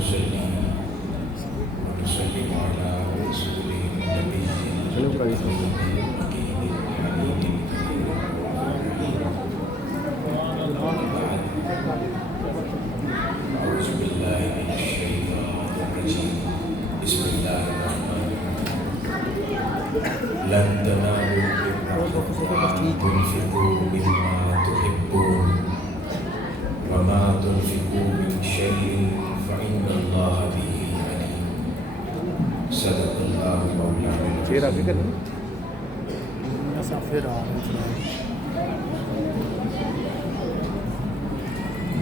نصلي ونسلم على رسوله النبي أعوذ بالله من الشيطان الرجيم بسم الله الرحمن الرحيم لن تنالوا البر حتى تنفقوا مما تحبون وما تنفقوا من شيء فإن الله به عليم صدق الله مولانا العظيم.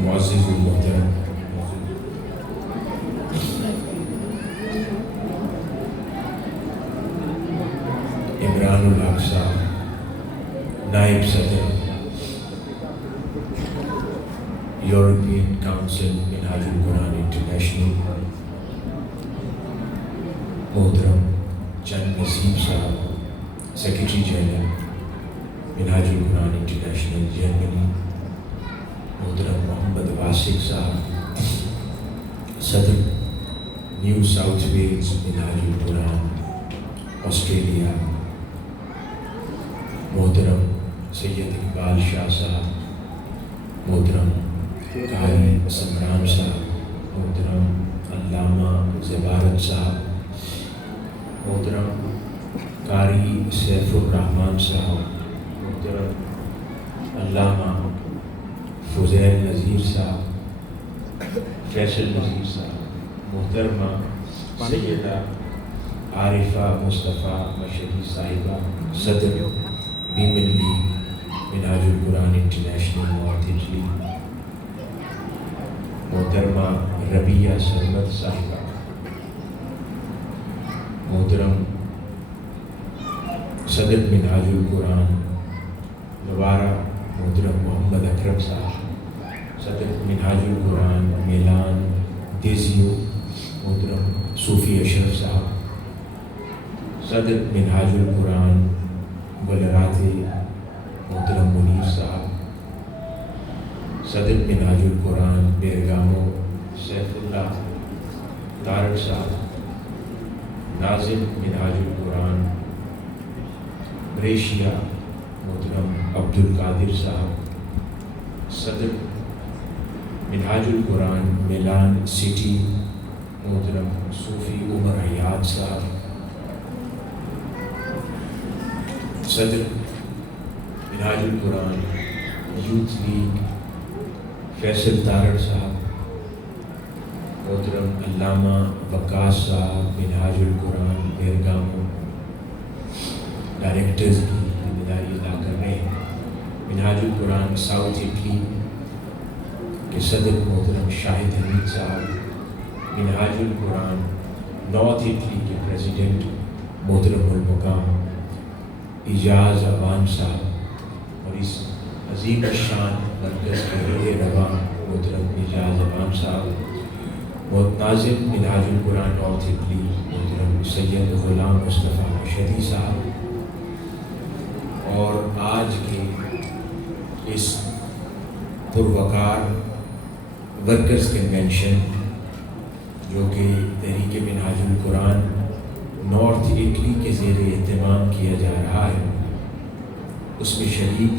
معزز المحترم عمران الحق صاحب نائب صدر یورپین کاؤنسل منہاج القرآن انٹرنیشنل، محترم چند نصیب صاحب سیکرٹری جنرل منہاج القرآن انٹرنیشنل جرمنی، محترم محمد واسق صاحب صدر نیو ساؤتھ ویلز منہاج القرآن آسٹریلیا، محترم سید اقبال شاہ صاحب، محترم قاری سمران صاحب، محترم علامہ زبارت صاحب، محترم قاری سیف الرحمان صاحب، محترم علامہ فضیل نذیر صاحب، فیصل نذیر صاحب، محترمہ سیدہ عارفہ مصطفیٰ مشہدی صاحبہ صدر ویمن لیگ منہاج القرآن انٹرنیشنل نارتھ اٹلی، محترمہ ربیہ سرمد صاحبہ، محترم صدر منہاج القرآن نوارہ محترم محمد اکرم صاحب، صدر منہاج القرآن میلان دیزیو محترم صوفی اشرف صاحب، صدر منہاج القرآن گلراتے محترم منیر صاحب، صدر منہاج القرآن بیرگامو سیف اللہ طارق صاحب، ناظم منہاج القرآن مریشیا محترم عبدالقادر صاحب، صدر منہاج القرآن میلان سٹی محترم صوفی عمر حیات صاحب، صدر منہاج القرآن یوتھ لیگ فیصل طارق صاحب، محترم علامہ وقاص صاحب منہاج القرآن بیرگامو ڈائریکٹرز کی ذمہ داری ادا کر رہے ہیں، منہاج القرآن ساؤتھ اٹلی کے صدر محترم شاہد حمید صاحب، منہاج القرآن نارتھ اٹلی کے پریزیڈنٹ محترم المقام اعجاز اوان صاحب، اور اس عظیم الشان مرکز کے روح رواں محترم اعجاز اوان صاحب، ناظم منہاج القرآن نارتھ اٹلی محترم سید غلام مصطفیٰ مشہدی صاحب، اور آج کے اس پروقار ورکرز کنونشن جو کہ تحریک منہاج القرآن نارتھ اٹلی کے زیر اہتمام کیا جا رہا ہے، اس میں شریک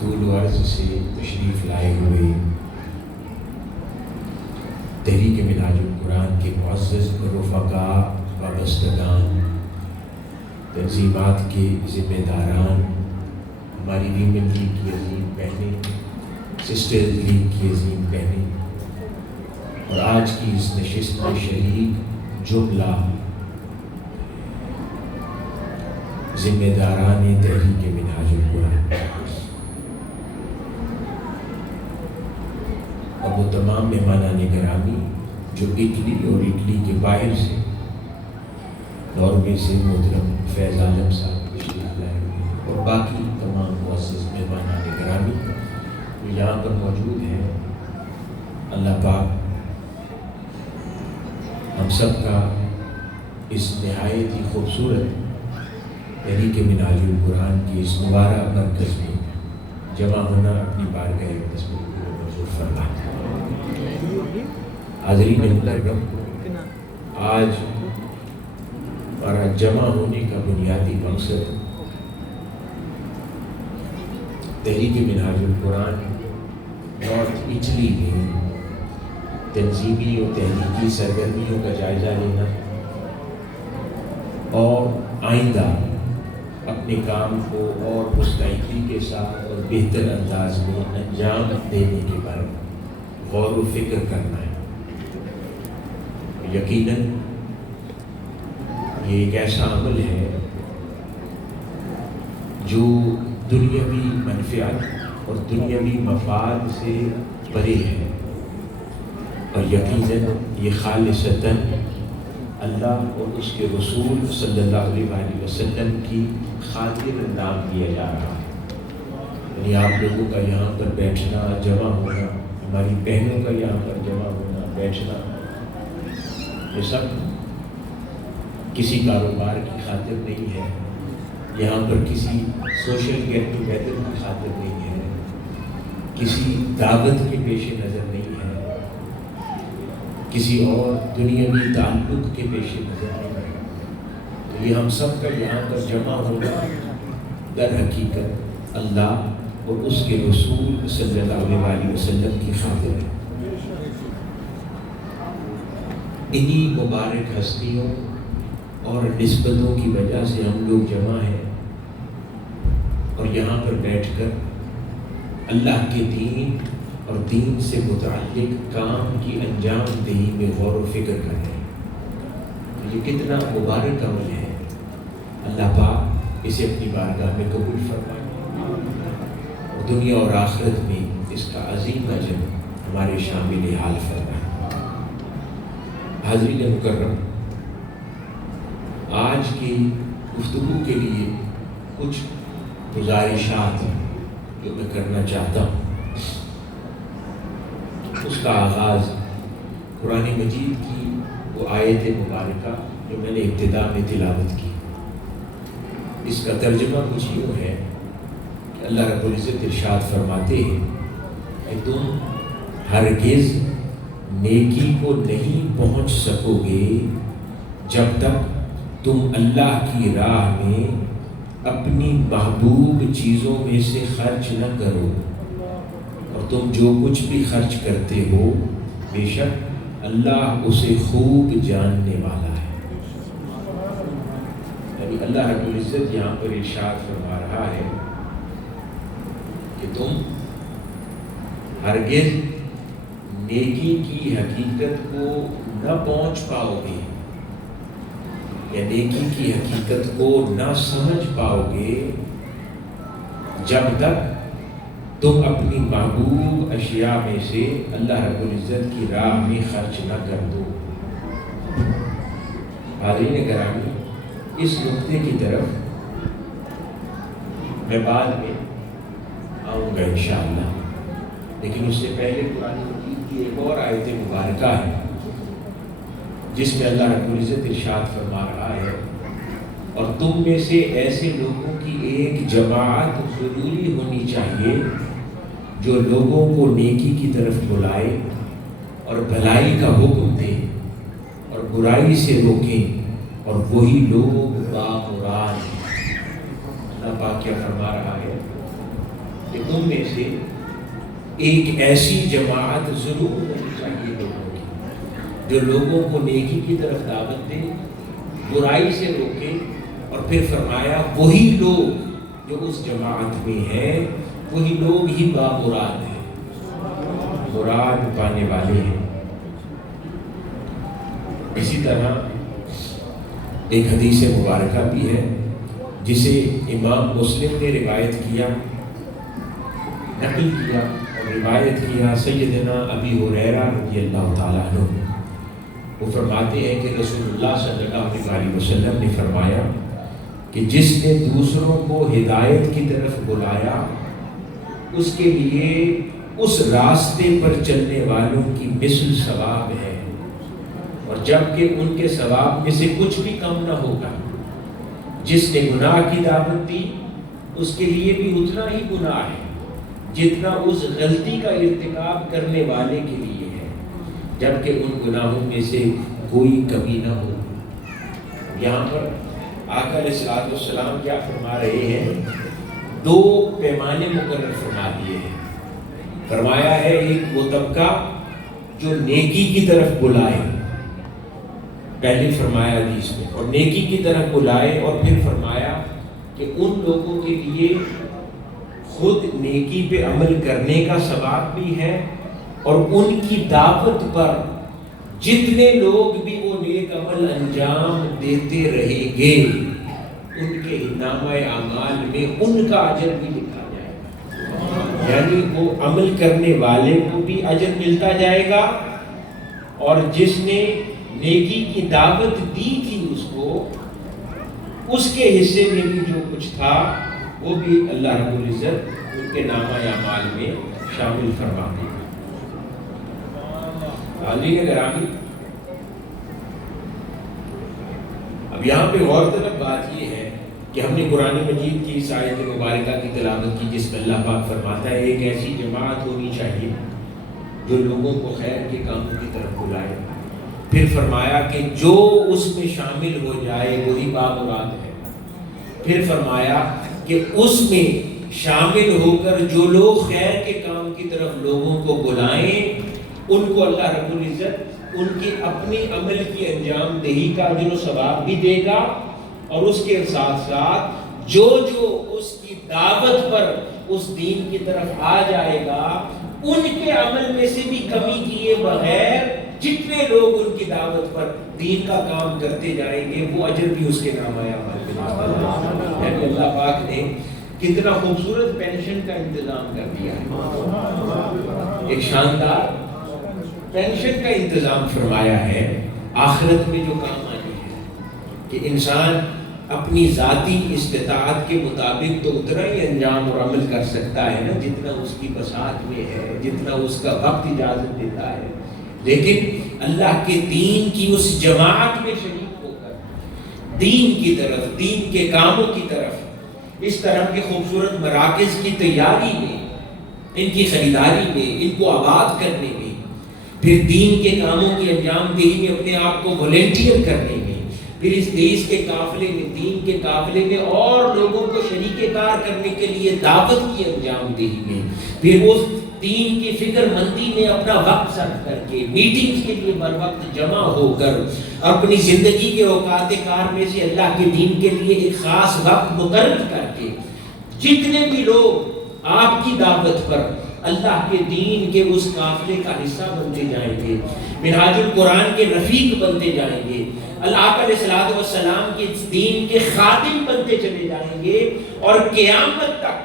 طول و عرض سے تشریف لائے ہوئے تحریک منہاج القرآن کے معزز رفقاء وابستگان، تنظیمات کے ذمہ داران، ہماری ویمن لیگ کی عظیم بہنیں، سسٹرز لیگ کی عظیم بہنیں، اور آج کی اس نشست میں شریک جملہ ذمہ داران تحریک منہاج القرآن، اور وہ تمام مہمانان گرامی جو اٹلی اور اٹلی کے باہر سے ناروے سے محترم فیض عالم صاحب تشریف لائے ہوئے، اور باقی تمام معزز مہمانان گرامی جو یہاں پر موجود ہیں، اللہ پاک ہم سب کا اس نہایت ہی خوبصورت تحریک منہاج القرآن کی اس مبارک مرکز میں جمع ہونا اپنی بارگاہ اقدس میں منظور فرمائے۔ حاضرین محترم، آج ہمارا جمع ہونے کا بنیادی مقصد تحریک منہاج القرآن نارتھ اٹلی میں تنظیمی اور تحریکی سرگرمیوں کا جائزہ لینا اور آئندہ اپنے کام کو اور مستعدی کے ساتھ اور بہتر انداز میں انجام دینے کے بارے میں غور و فکر کرنا ہے۔ یقیناً یہ ایک ایسا عمل ہے جو دنیاوی منفعت اور دنیاوی مفاد سے پرے ہے، اور یقیناً یہ خالصتاً اللہ اور اس کے رسول صلی اللہ علیہ وسلم کی خاطر انجام دیا جا رہا ہے۔ یعنی آپ لوگوں کا یہاں پر بیٹھنا، جمع ہونا، ہماری بہنوں کا یہاں پر جمع ہونا، بیٹھنا، یہ سب کسی کاروبار کی خاطر نہیں ہے، یہاں پر کسی سوشل گیٹ ٹوگیدر کی خاطر نہیں ہے، کسی دعوت کے پیش نظر نہیں ہے، کسی اور دنیاوی تعلق کے پیش نظر نہیں ہے۔ تو یہ ہم سب کا یہاں پر جمع ہونا در حقیقت اللہ اور اس کے رسول صلی اللہ علیہ وسلم کی خاطر ہے۔ انہی مبارک ہستیوں اور نسبتوں کی وجہ سے ہم لوگ جمع ہیں، اور یہاں پر بیٹھ کر اللہ کے دین اور دین سے متعلق کام کی انجام دہی میں غور و فکر کر رہے ہیں۔ یہ کتنا مبارک عمل ہے، اللہ پاک اسے اپنی بارگاہ میں قبول فرمائے اور دنیا اور آخرت میں اس کا عظیم اجر ہمارے شامل حال فرمائے۔ حاضرین مکرم، آج کی گفتگو کے لیے کچھ گزارشات جو میں کرنا چاہتا ہوں۔ اس کا آغاز قرآن مجید کی وہ آیت مبارکہ جو میں نے ابتدا میں تلاوت کی، اس کا ترجمہ کچھ یوں ہے کہ اللہ رب العزت ارشاد فرماتے ہیں کہ تم ہرگز نیکی کو نہیں پہنچ سکو گے جب تک تم اللہ کی راہ میں اپنی محبوب چیزوں میں سے خرچ نہ کرو، اور تم جو کچھ بھی خرچ کرتے ہو بے شک اللہ اسے خوب جاننے والا ہے۔ یعنی اللہ رب العزت یہاں پر ارشاد فرما رہا ہے کہ تم ہرگز نیکی کی حقیقت کو نہ پہنچ پاؤ گے، یا نیکی کی حقیقت کو نہ سمجھ پاؤ گے جب تک تم اپنی محبوب اشیاء میں سے اللہ رب العزت کی راہ میں خرچ نہ کر دو۔ حاضرین گرامی، اس نقطے کی طرف میں بعد میں آؤں گا انشاءاللہ، لیکن اس سے پہلے قرآن مجید کی ایک اور آیت مبارکہ ہے جس میں اللہ رب العزت ارشاد فرما رہا ہے، اور تم میں سے ایسے لوگوں کی ایک جماعت ضروری ہونی چاہیے جو لوگوں کو نیکی کی طرف بلائے اور بھلائی کا حکم دے اور برائی سے روکے، اور وہی لوگ بامراد ہیں۔ اللہ پاک کیا فرما رہا ہے کہ تم میں سے ایک ایسی جماعت ضرور ہونی چاہیے لوگوں کی جو لوگوں کو نیکی کی طرف دعوت دے، برائی سے روکے، اور پھر فرمایا وہی لوگ جو اس جماعت میں ہیں وہی لوگ ہی بامراد ہیں، مراد پانے والے ہیں۔ اسی طرح ایک حدیث مبارکہ بھی ہے جسے امام مسلم نے روایت کیا، نقل کیا اور روایت کیا سیدنا ابی ہریرہ رضی اللہ تعالیٰ عنہ۔ وہ فرماتے ہیں کہ رسول اللہ صلی اللہ علیہ وسلم نے فرمایا کہ جس نے دوسروں کو ہدایت کی طرف بلایا اس کے لیے اس راستے پر چلنے والوں کی مثل ثواب ہے، اور جبکہ ان کے ثواب میں سے کچھ بھی کم نہ ہوگا۔ جس نے گناہ کی دعوت دی اس کے لیے بھی اتنا ہی گناہ ہے جتنا اس غلطی کا ارتکاب کرنے والے کے لیے ہے، جبکہ ان گناہوں میں سے کوئی کمی نہ ہو۔ یہاں پر آقا علیہ السلام کیا فرما رہے ہیں؟ دو پیمانے مقرر فرما دیے ہیں۔ فرمایا ہے ایک وہ طبقہ جو نیکی کی طرف بلائے، پہلے فرمایا حدیث میں، اور نیکی کی طرف بلائے، اور پھر فرمایا کہ ان لوگوں کے لیے خود نیکی پہ عمل کرنے کا ثواب بھی ہے، اور ان کی دعوت پر جتنے لوگ بھی وہ نیک عمل انجام دیتے رہیں گے ان کے نامہ اعمال میں ان کا اجر بھی لکھا جائے گا۔ یعنی وہ عمل کرنے والے کو بھی اجر ملتا جائے گا، اور جس نے نیکی کی دعوت دی تھی اس کو، اس کے حصے میں بھی جو کچھ تھا وہ بھی اللہ رب العزت ان کے نامہ اعمال میں شامل فرما دے گا۔ حاضرین گرامی، اب یہاں پہ غور طلب بات یہ ہے کہ ہم نے قرآن مجید کی اس آیت مبارکہ کی تلاوت کی جس میں اللہ پاک فرماتا ہے ایک ایسی جماعت ہونی چاہیے جو لوگوں کو خیر کے کاموں کی طرف بلائے۔ پھر فرمایا کہ جو اس میں شامل ہو جائے وہی بامراد ہے۔ پھر فرمایا کہ اس میں شامل ہو کر جو لوگ خیر کے کام کی طرف لوگوں کو بلائیں ان کو اللہ رب العزت ان کی اپنی عمل کی انجام دہی کا اجر و ثواب بھی دے گا، اور اس کے ساتھ ساتھ جو اس کی دعوت پر اس دین کی طرف آ جائے گا ان کے عمل میں سے بھی کمی کیے بغیر جتنے لوگ ان کی دعوت پر دین کا کام کرتے جائیں گے وہ اجر بھی اس کے نام آیا۔ یعنی اللہ پاک نے کتنا خوبصورت پینشن کا انتظام کر دیا ہے، ایک شاندار پینشن کا انتظام فرمایا ہے آخرت میں جو کام آنی ہے، کہ انسان اپنی ذاتی استطاعت کے مطابق تو اتنا ہی انجام اور عمل کر سکتا ہے نا جتنا اس کی بساط میں ہے، جتنا اس کا وقت اجازت دیتا ہے، لیکن اللہ کے دین کی اس جماعت میں شریک ہو کر دین کی طرف، دین کے کاموں کی طرف، اس طرح کے خوبصورت مراکز کی تیاری میں، ان کی خریداری میں، ان کو آباد کرنے میں، پھر دین کے کاموں کی انجام دہی میں اپنے آپ کو والنٹیئر کرنے میں، پھر اس دیش کے قافلے میں، دین کے قافلے میں اور لوگوں کو شریک کار کرنے کے لیے دعوت کی انجام دہی میں، پھر اس دین کی فکر مندی میں اپنا وقت صرف کر کے میٹنگز کے لیے بر وقت جمع ہو کر اپنی زندگی کے اوقات کار میں سے اللہ کے دین کے لیے ایک خاص وقت مقرر کر کے جتنے بھی لوگ آپ کی دعوت پر اللہ کے دین کے اس قافلے کا حصہ بنتے جائیں گے، منہاج القرآن کے رفیق بنتے جائیں گے، اللہ علیہ السلام کے دین کے خادم بنتے چلے جائیں گے، اور قیامت تک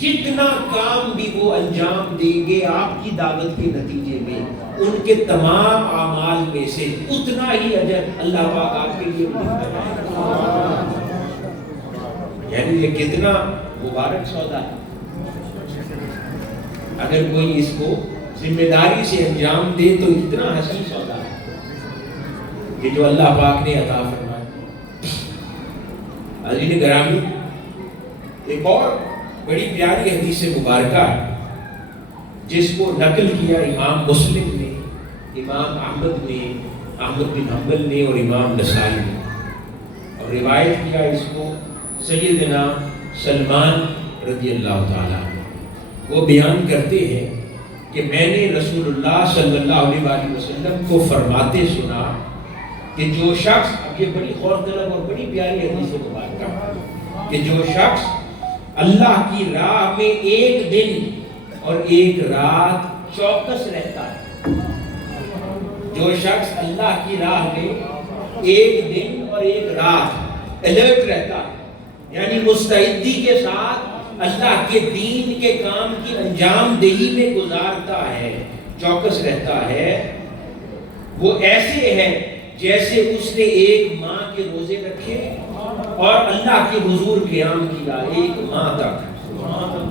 جتنا کام بھی وہ انجام دیں گے آپ کی دعوت کے نتیجے میں ان کے تمام اعمال میں سے اتنا ہی اجر اللہ پاک آپ کے لیے لکھتا ہے۔ یعنی یہ کتنا مبارک سودا ہے اگر کوئی اس کو ذمہ داری سے انجام دے، تو اتنا حسین سودا ہے کہ جو اللہ پاک نے عطا فرمایا۔ عزیز گرامی، ایک اور بڑی پیاری حدیث مبارکہ جس کو نقل کیا امام مسلم نے، امام احمد نے، احمد بن حنبل نے اور امام نسائی نے، اور روایت کیا اس کو سیدنا سلمان رضی اللہ تعالیٰ عنہ۔ وہ بیان کرتے ہیں کہ میں نے رسول اللہ صلی اللہ علیہ وآلہ وسلم کو فرماتے سنا کہ جو شخص، اب یہ بڑی غور طلب اور بڑی پیاری حدیث مبارکہ، کہ جو شخص اللہ کی راہ میں ایک دن اور ایک رات چوکس رہتا ہے، جو شخص اللہ کی راہ میں ایک دن اور ایک رات الرٹ رہتا ہے، یعنی مستعدی کے ساتھ اللہ کے دین کے کام کی انجام دہی میں گزارتا ہے، چوکس رہتا ہے، وہ ایسے ہے جیسے اس نے ایک ماہ کے روزے رکھے اور اللہ کے حضور قیام کیا ایک ماہ تک،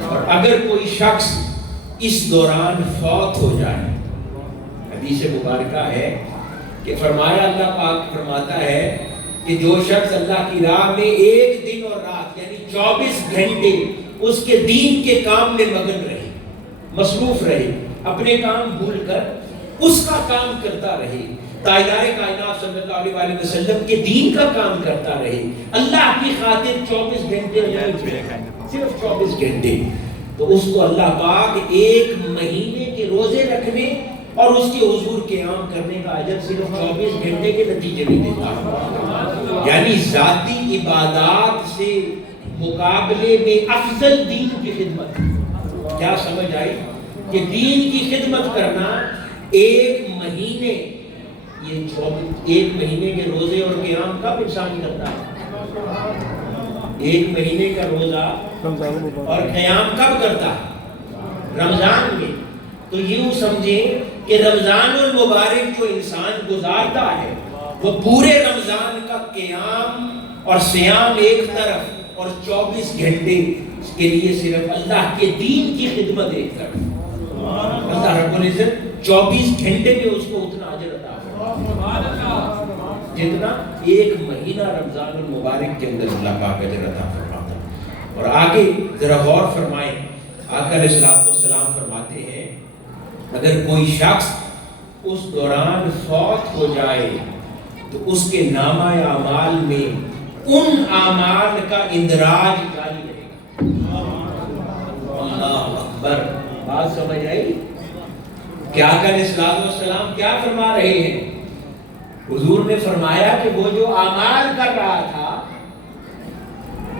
اور اگر کوئی شخص اس دوران فوت ہو جائے، حدیث مبارکہ ہے کہ فرمایا، اللہ پاک فرماتا ہے کہ جو شخص اللہ کی راہ میں ایک دن اور رات یعنی 24 گھنٹے اس کے دین کے کام میں مگن رہے، مصروف رہے، اپنے کام بھول کر اس کا کام کرتا رہے، تاجدار کائنات صلی اللہ علیہ وآلہ وسلم کے دین کا کام کرتا رہے، اللہ کی خاطر 24 گھنٹے صرف 24 گھنٹے، تو اس کو اللہ پاک 1 مہینے کے روزے رکھنے اور اس کے حضور قیام کرنے کا اجر صرف 24 گھنٹے کے نتیجے میں دیتا ہے۔ یعنی ذاتی عبادات سے مقابلے میں افضل دین کی خدمت۔ کیا سمجھ آئی کہ دین کی خدمت کرنا 1 مہینے، یہ 1 مہینے کے روزے اور قیام کب انسان کرتا ہے؟ 1 مہینے کا روزہ اور قیام کب کرتا ہے؟ رمضان میں۔ تو یوں سمجھیں کہ رمضان المبارک جو انسان گزارتا ہے وہ پورے رمضان کا قیام اور صیام ایک طرف اور 24 گھنٹے کے لیے صرف اللہ کے دین کی خدمت ایک طرف، اللہ رب العزت 24 گھنٹے میں اس کو اتنا اجر عطا فرماتا جتنا 1 مہینہ رمضان المبارک کے اندر اللہ پاک اجر عطا فرماتا۔ اور آگے ذرا غور فرمائیں، آقا علیہ الصلوۃ والسلام فرماتے ہیں اگر کوئی شخص اس دوران فوت ہو جائے تو اس کے نامہ اعمال میں ان اعمال کا اندراج جاری رہے گا۔ اللہ اکبر، بات سمجھ آئی؟ کیا آقا علیہ الصلوۃ والسلام کیا فرما رہے ہیں؟ حضور نے فرمایا کہ وہ جو اعمال کر رہا تھا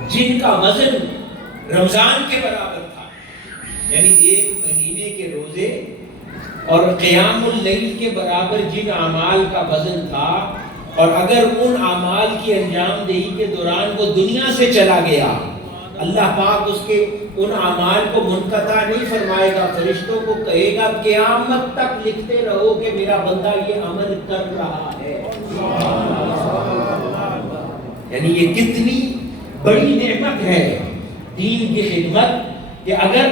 جن کا وزن رمضان کے برابر تھا، یعنی 1 مہینے کے روزے اور قیام اللیل کے برابر جن اعمال کا وزن تھا، اور اگر ان اعمال کی انجام دہی کے دوران وہ دنیا سے چلا گیا، اللہ پاک اس کے ان اعمال کو منقطع نہیں فرمائے گا، فرشتوں کو کہے گا قیامت تک لکھتے رہو کہ میرا بندہ یہ عمل کر رہا ہے۔ یعنی یہ کتنی بڑی نعمت ہے دین کی خدمت، کہ اگر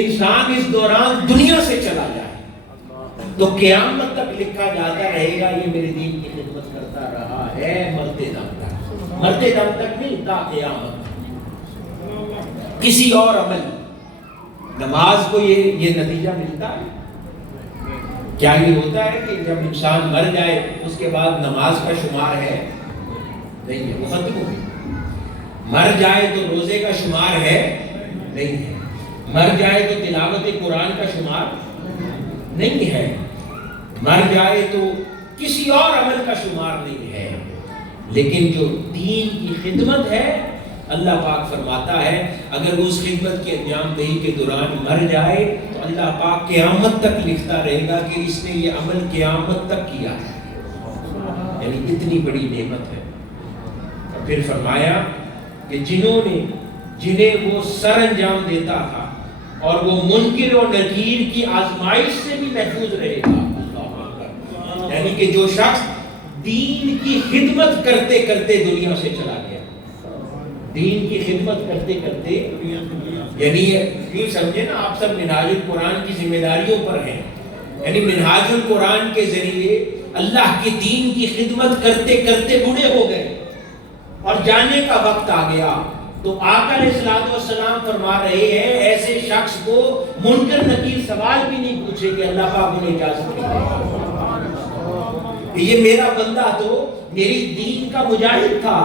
انسان اس دوران دنیا سے چلا جائے تو قیامت تک لکھا جاتا رہے گا یہ میرے دین کی خدمت کرتا رہا ہے، مرتے دم تک، مرتے دم تک نہیں، تا قیامت۔ کسی اور عمل، نماز کو یہ نتیجہ ملتا ہے؟ کیا یہ ہوتا ہے کہ جب انسان مر جائے اس کے بعد نماز کا شمار ہے؟ نہیں ہے، وہ ختم ہو گئی۔ مر جائے تو روزے کا شمار ہے؟ نہیں ہے۔ مر جائے تو تلاوت قرآن کا شمار نہیں ہے۔ مر جائے تو کسی اور عمل کا شمار نہیں ہے۔ لیکن جو دین کی خدمت ہے، اللہ پاک فرماتا ہے اگر اس خدمت کے انجام دہی کے دوران مر جائے تو اللہ پاک قیامت تک لکھتا رہے گا کہ اس نے یہ عمل قیامت تک کیا ہے۔ یعنی اتنی بڑی نعمت ہے۔ اور پھر فرمایا کہ جنہیں وہ سر انجام دیتا تھا اور وہ منکر و نکیر کی آزمائش سے بھی محفوظ رہے گا۔ یعنی کہ جو شخص دین کی خدمت کرتے کرتے دنیا سے چلا گیا، دین کی خدمت کرتے کرتے، یعنی یہ سمجھے نا آپ سب منہاج القرآن کی ذمہ داریوں پر ہیں، یعنی منہاج القرآن کے ذریعے اللہ کے دین کی خدمت کرتے کرتے بوڑھے ہو گئے اور جانے کا وقت آ گیا، تو آقا علیہ الصلوۃ والسلام فرما رہے ہیں ایسے شخص کو منکر نکیر سوال بھی نہیں پوچھے کہ اللہ پاک انہیں اجازت نہیں دے کہ یہ میرا بندہ تو میری دین کا مجاہد تھا،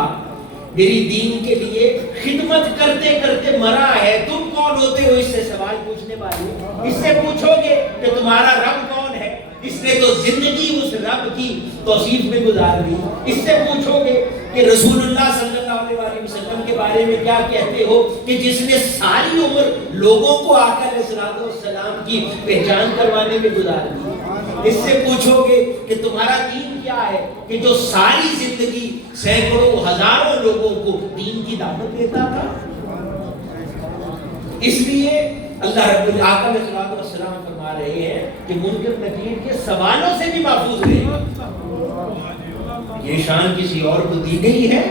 میری دین کے لیے خدمت کرتے کرتے مرا ہے، تم کون ہوتے ہو اس سے سوال پوچھنے والے؟ اس سے پوچھو گے کہ تمہارا رب کون ہے، اس نے تو زندگی اس رب کی توصیف میں گزار دی۔ اس سے پوچھو گے کہ رسول اللہ صلی اللہ علیہ وسلم کے بارے میں کیا کہتے ہو کہ جس نے ساری عمر لوگوں کو آقا علیہ الصلوۃ والسلام کی پہچان کروانے میں گزار دی۔ اس سے پوچھو گے کہ تمہارا دین کیا ہے کہ جو ساری زندگی سینکڑوں ہزاروں لوگوں کو دین کی دعوت دیتا تھا۔ اس لیے اللہ رب العالمین علیہ الصلوۃ والسلام فرما رہے ہیں کہ منکر نکیر کے سوالوں سے بھی محفوظ رہے۔ یہ شان کسی اور کو دی گئی ہے؟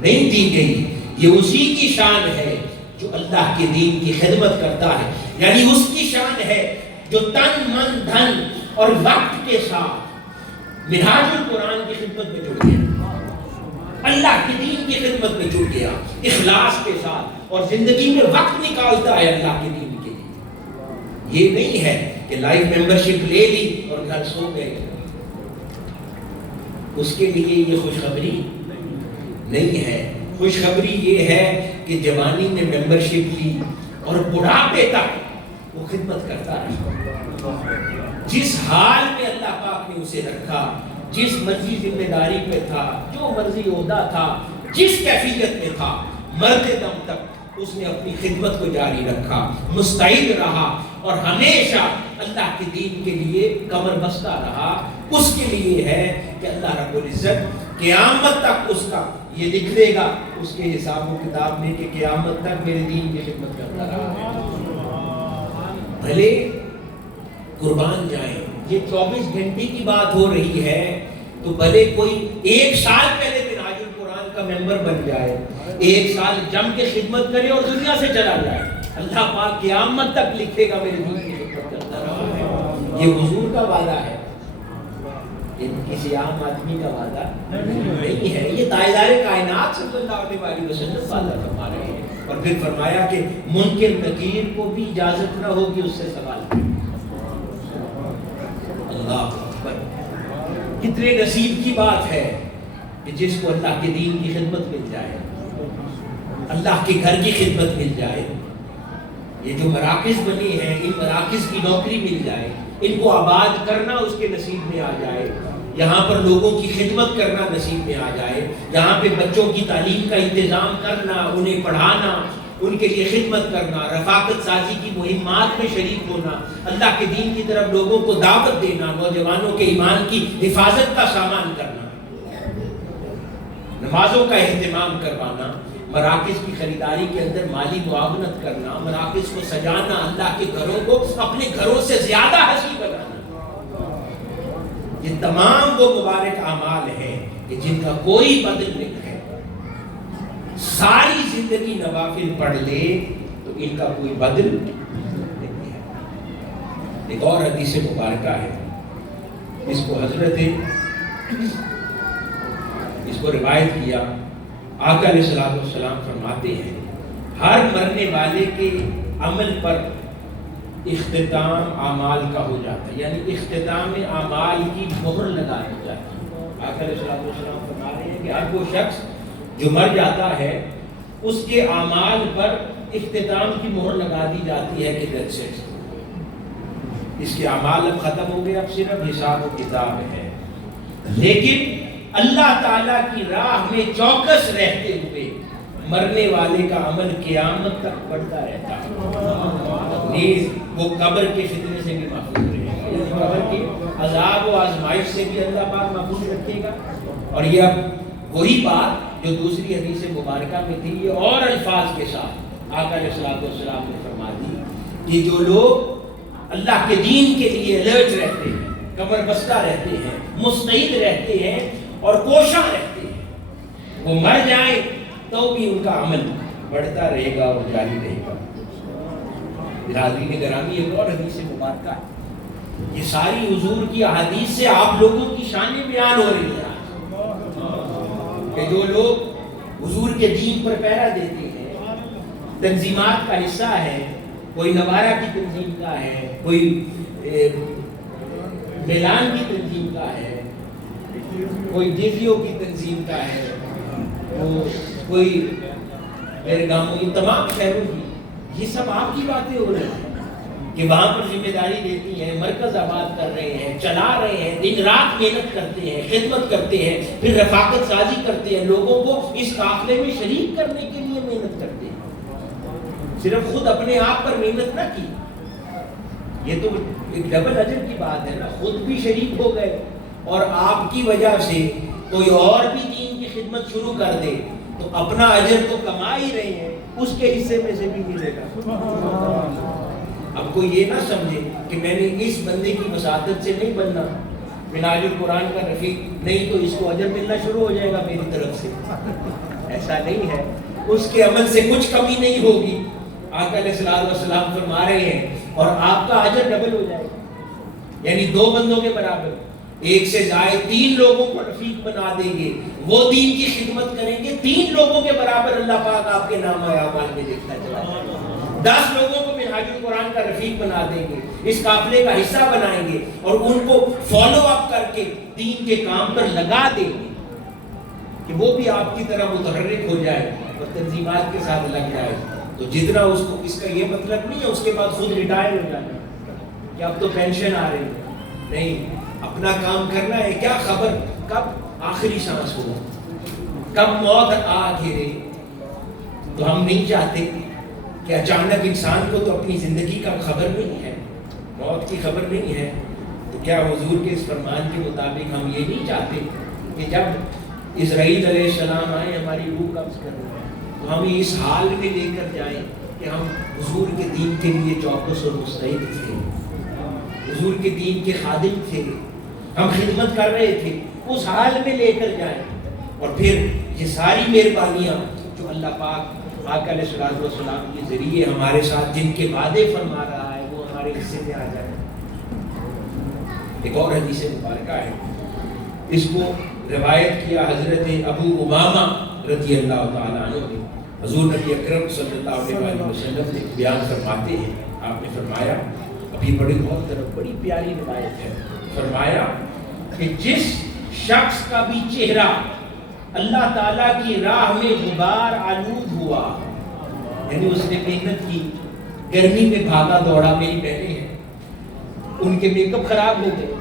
نہیں دی گئی، یہ اسی کی شان ہے جو اللہ کے دین کی خدمت کرتا ہے، یعنی اس کی شان ہے جو تن من دھن اور وقت کے ساتھ منہاج القرآن کی خدمت میں جڑ گیا، اللہ کے دین کی خدمت میں جڑ گیا اخلاص کے ساتھ، اور زندگی میں وقت نکالتا ہے اللہ کے دین کے لیے۔ یہ نہیں ہے کہ لائف ممبرشپ لے لی اور گھر سو گئے، اس کے لیے یہ خوشخبری نہیں ہے۔ خوشخبری یہ ہے کہ جوانی میں ممبرشپ لی اور بڑھاپے تک وہ خدمت کرتا رہا۔ جس حال میں اللہ پاک نے اسے رکھا، جس مرضی ذمہ داری پہ تھا، جو مرضی عہدہ تھا، جس کیفیت میں تھا، مرتے دم تک اس نے اپنی خدمت کو جاری رکھا، مستعد رہا اور ہمیشہ اللہ کے دین کے لیے کمر بستہ رہا۔ اس کے لیے ہے کہ اللہ رب العزت قیامت تک اس کا یہ لکھ دے گا اس کے حساب و کتاب میں کہ قیامت تک میرے دین کی خدمت کرتا رہا ہے۔ بھلے قربان جائیں، یہ 24 گھنٹے کی بات ہو رہی ہے تو بھلے کوئی 1 سال پہلے منہاج القرآن کا ممبر بن جائے، 1 سال جم کے خدمت کرے اور دنیا سے چلا جائے، اللہ پاک قیامت تک لکھے گا میرے دین کی خدمت کرتا رہا ہے۔ یہ حضور کا وعدہ ہے، کسی عام آدمی کا وعدہ نہیں ہے، یہ تاجدار کائنات صلی اللہ علیہ وسلم وعدہ فرما رہے ہیں۔ اور پھر فرمایا کہ منکر نکیر کو بھی اجازت نہ ہوگی اس سے سوال کرنے۔ اللہ اکبر، کتنے نصیب کی بات ہے کہ جس کو اللہ کے دین کی خدمت مل جائے، اللہ کے گھر کی خدمت مل جائے، یہ جو مراکز بنے ہیں ان مراکز کی نوکری مل جائے، ان کو آباد کرنا اس کے نصیب میں آ جائے، یہاں پر لوگوں کی خدمت کرنا نصیب میں آ جائے، یہاں پہ بچوں کی تعلیم کا انتظام کرنا، انہیں پڑھانا، ان کے لیے خدمت کرنا، رفاقت سازی کی مہمات میں شریک ہونا، اللہ کے دین کی طرف لوگوں کو دعوت دینا، نوجوانوں کے ایمان کی حفاظت کا سامان کرنا، نمازوں کا اہتمام کروانا، مراکز کی خریداری کے اندر مالی معاونت کرنا، مراکز کو سجانا، اللہ کے گھروں کو اپنے گھروں سے زیادہ حسین بنانا، یہ تمام وہ مبارک اعمال ہیں کہ جن کا کوئی بدل نہیں ہے۔ ساری زندگی نوافل پڑھ لے تو ان کا کوئی بدل نہیں ہے۔ ایک اور حدیث مبارکہ ہے، اس کو روایت کیا، آقا علیہ الصلوۃ والسلام فرماتے ہیں ہر مرنے والے کے عمل پر اختتام اعمال کا ہو جاتا ہے، یعنی اختتام اعمال کی مہر لگا دی جاتی ہے۔ آقا علیہ الصلوۃ والسلام فرما رہے ہیں کہ ہر وہ شخص جو مر جاتا ہے اس کے اعمال پر اختتام کی مہر لگا دی جاتی ہے کہ دیٹس اٹ، اس کے اعمال اب ختم ہو گئے، اب صرف حساب و کتاب ہے۔ لیکن اللہ تعالیٰ کی راہ میں چوکس رہتے ہوئے مرنے والے کا عمل قیامت تک بڑھتا رہتا ہے، نیز وہ قبر کے فتنے سے بھی محفوظ رہے گا، قبر کے عذاب و آزمائش سے بھی اللہ پاک محفوظ رکھے گا۔ اور یہ اب وہی بات جو دوسری حدیث مبارکہ میں تھی، یہ اور الفاظ کے ساتھ آقا علیہ الصلوۃ والسلام نے فرما دی کہ جو لوگ اللہ کے دین کے لیے الرٹ رہتے ہیں، کمر بستہ رہتے ہیں، مستعد رہتے ہیں اور کوشاں رہتے ہیں، وہ مر جائیں تو بھی ان کا عمل بڑھتا رہے گا اور جاری رہے گا۔ برادرین گرامی، ایک اور حدیث مبارکہ ہے، یہ ساری حضور کی احادیث سے آپ لوگوں کی شانیں بیان ہو رہی ہیں کہ جو لوگ حضور کے دین پر پہرا دیتے ہیں، تنظیمات کا حصہ ہے، کوئی نوارہ کی تنظیم کا ہے، کوئی میلان کی تنظیم کا ہے، کوئی جیزیو کی تنظیم کا ہے، کوئی میرے گاؤں، یہ تمام شہروں کی، یہ سب آپ کی باتیں ہو رہی ہیں کہ وہاں پر ذمہ داری دیتی ہیں، مرکز آباد کر رہے ہیں، چلا رہے ہیں، دن رات محنت کرتے ہیں، خدمت کرتے ہیں، پھر رفاقت سازی کرتے ہیں، لوگوں کو اس قافلے میں شریک کرنے کے لیے محنت کرتے ہیں، صرف خود اپنے آپ پر محنت نہ کی۔ یہ تو ایک ڈبل اجر کی بات ہے نا، خود بھی شریک ہو گئے اور آپ کی وجہ سے کوئی اور بھی دین کی خدمت شروع کر دے تو اپنا اجر تو کما ہی رہے ہیں، اس کے حصے میں سے بھی ملے گا۔ اب کوئی یہ نہ سمجھے کہ میں نے اس بندے کی مساعدت سے نہیں بننا، منہاج القرآن کا رفیق نہیں تو اس کو اجر ملنا شروع ہو جائے گا میری طرف سے، ایسا نہیں ہے، اس کے عمل سے کچھ کمی نہیں ہوگی۔ آقا علیہ الصلوۃ والسلام فرما رہے ہیں اور آپ کا اجر ڈبل ہو جائے گا، یعنی 2 بندوں کے برابر، 1 سے زائد 3 لوگوں کو رفیق بنا دیں گے، وہ دین کی خدمت کریں گے، 3 لوگوں کے برابر اللہ پاک آپ کے نام اعمال میں لکھتا چلا جائے گا۔ 10 لوگوں کو منہاج منہاج القرآن کا رفیق بنا دیں گے، اس قافلے کا حصہ بنائیں گے اور ان کو فالو اپ کر کے دین کے کام پر لگا دیں گے کہ وہ بھی آپ کی طرح متحرک ہو جائے اور تنظیمات کے ساتھ لگ جائے، تو جتنا اس کو، اس کا یہ مطلب نہیں ہے اس کے بعد خود ریٹائر ہو جانا کہ اب تو پینشن آ رہی ہے، نہیں، اپنا کام کرنا ہے۔ کیا خبر کب آخری سانس ہو، کب موت آ گھیرے، تو ہم نہیں چاہتے کہ اچانک انسان کو تو اپنی زندگی کا خبر نہیں ہے، موت کی خبر نہیں ہے، تو کیا حضور کے اس فرمان کے مطابق ہم یہ نہیں چاہتے کہ جب اسرائیل علیہ السلام آئے ہماری روح قبض کرنے، تو ہم اس حال میں لے کر جائیں کہ ہم حضور کے دین کے لیے چوکس اور مستعد تھے، حضور کے دین کے خادم تھے، ہم خدمت کر رہے تھے، اس حال میں لے کر جائیں، اور پھر یہ ساری مہربانیاں جو اللہ پاک آقا علیہ الصلوۃ والسلام کے ذریعے ہمارے ساتھ جن کے وعدے فرما رہا ہے وہ ہمارے حصے میں آ جائے۔ ایک اور حدیث مبارکہ ہے، اس کو روایت کیا حضرت ابو امامہ رضی اللہ تعالیٰ عنہ نے، حضور نبی اکرم صلی اللہ علیہ وسلم نے بیان فرماتے ہیں، آپ نے فرمایا، ابھی بڑی بڑی پیاری روایت ہے، فرمایا کہ جس شخص کا بھی چہرہ اللہ تعالیٰ کی راہ میں غبار آلود ہوا، یعنی اس نے محنت کی، گرمی میں بھاگا دوڑا، میری بہنیں ہیں ان کے میک اپ خراب ہو گئے،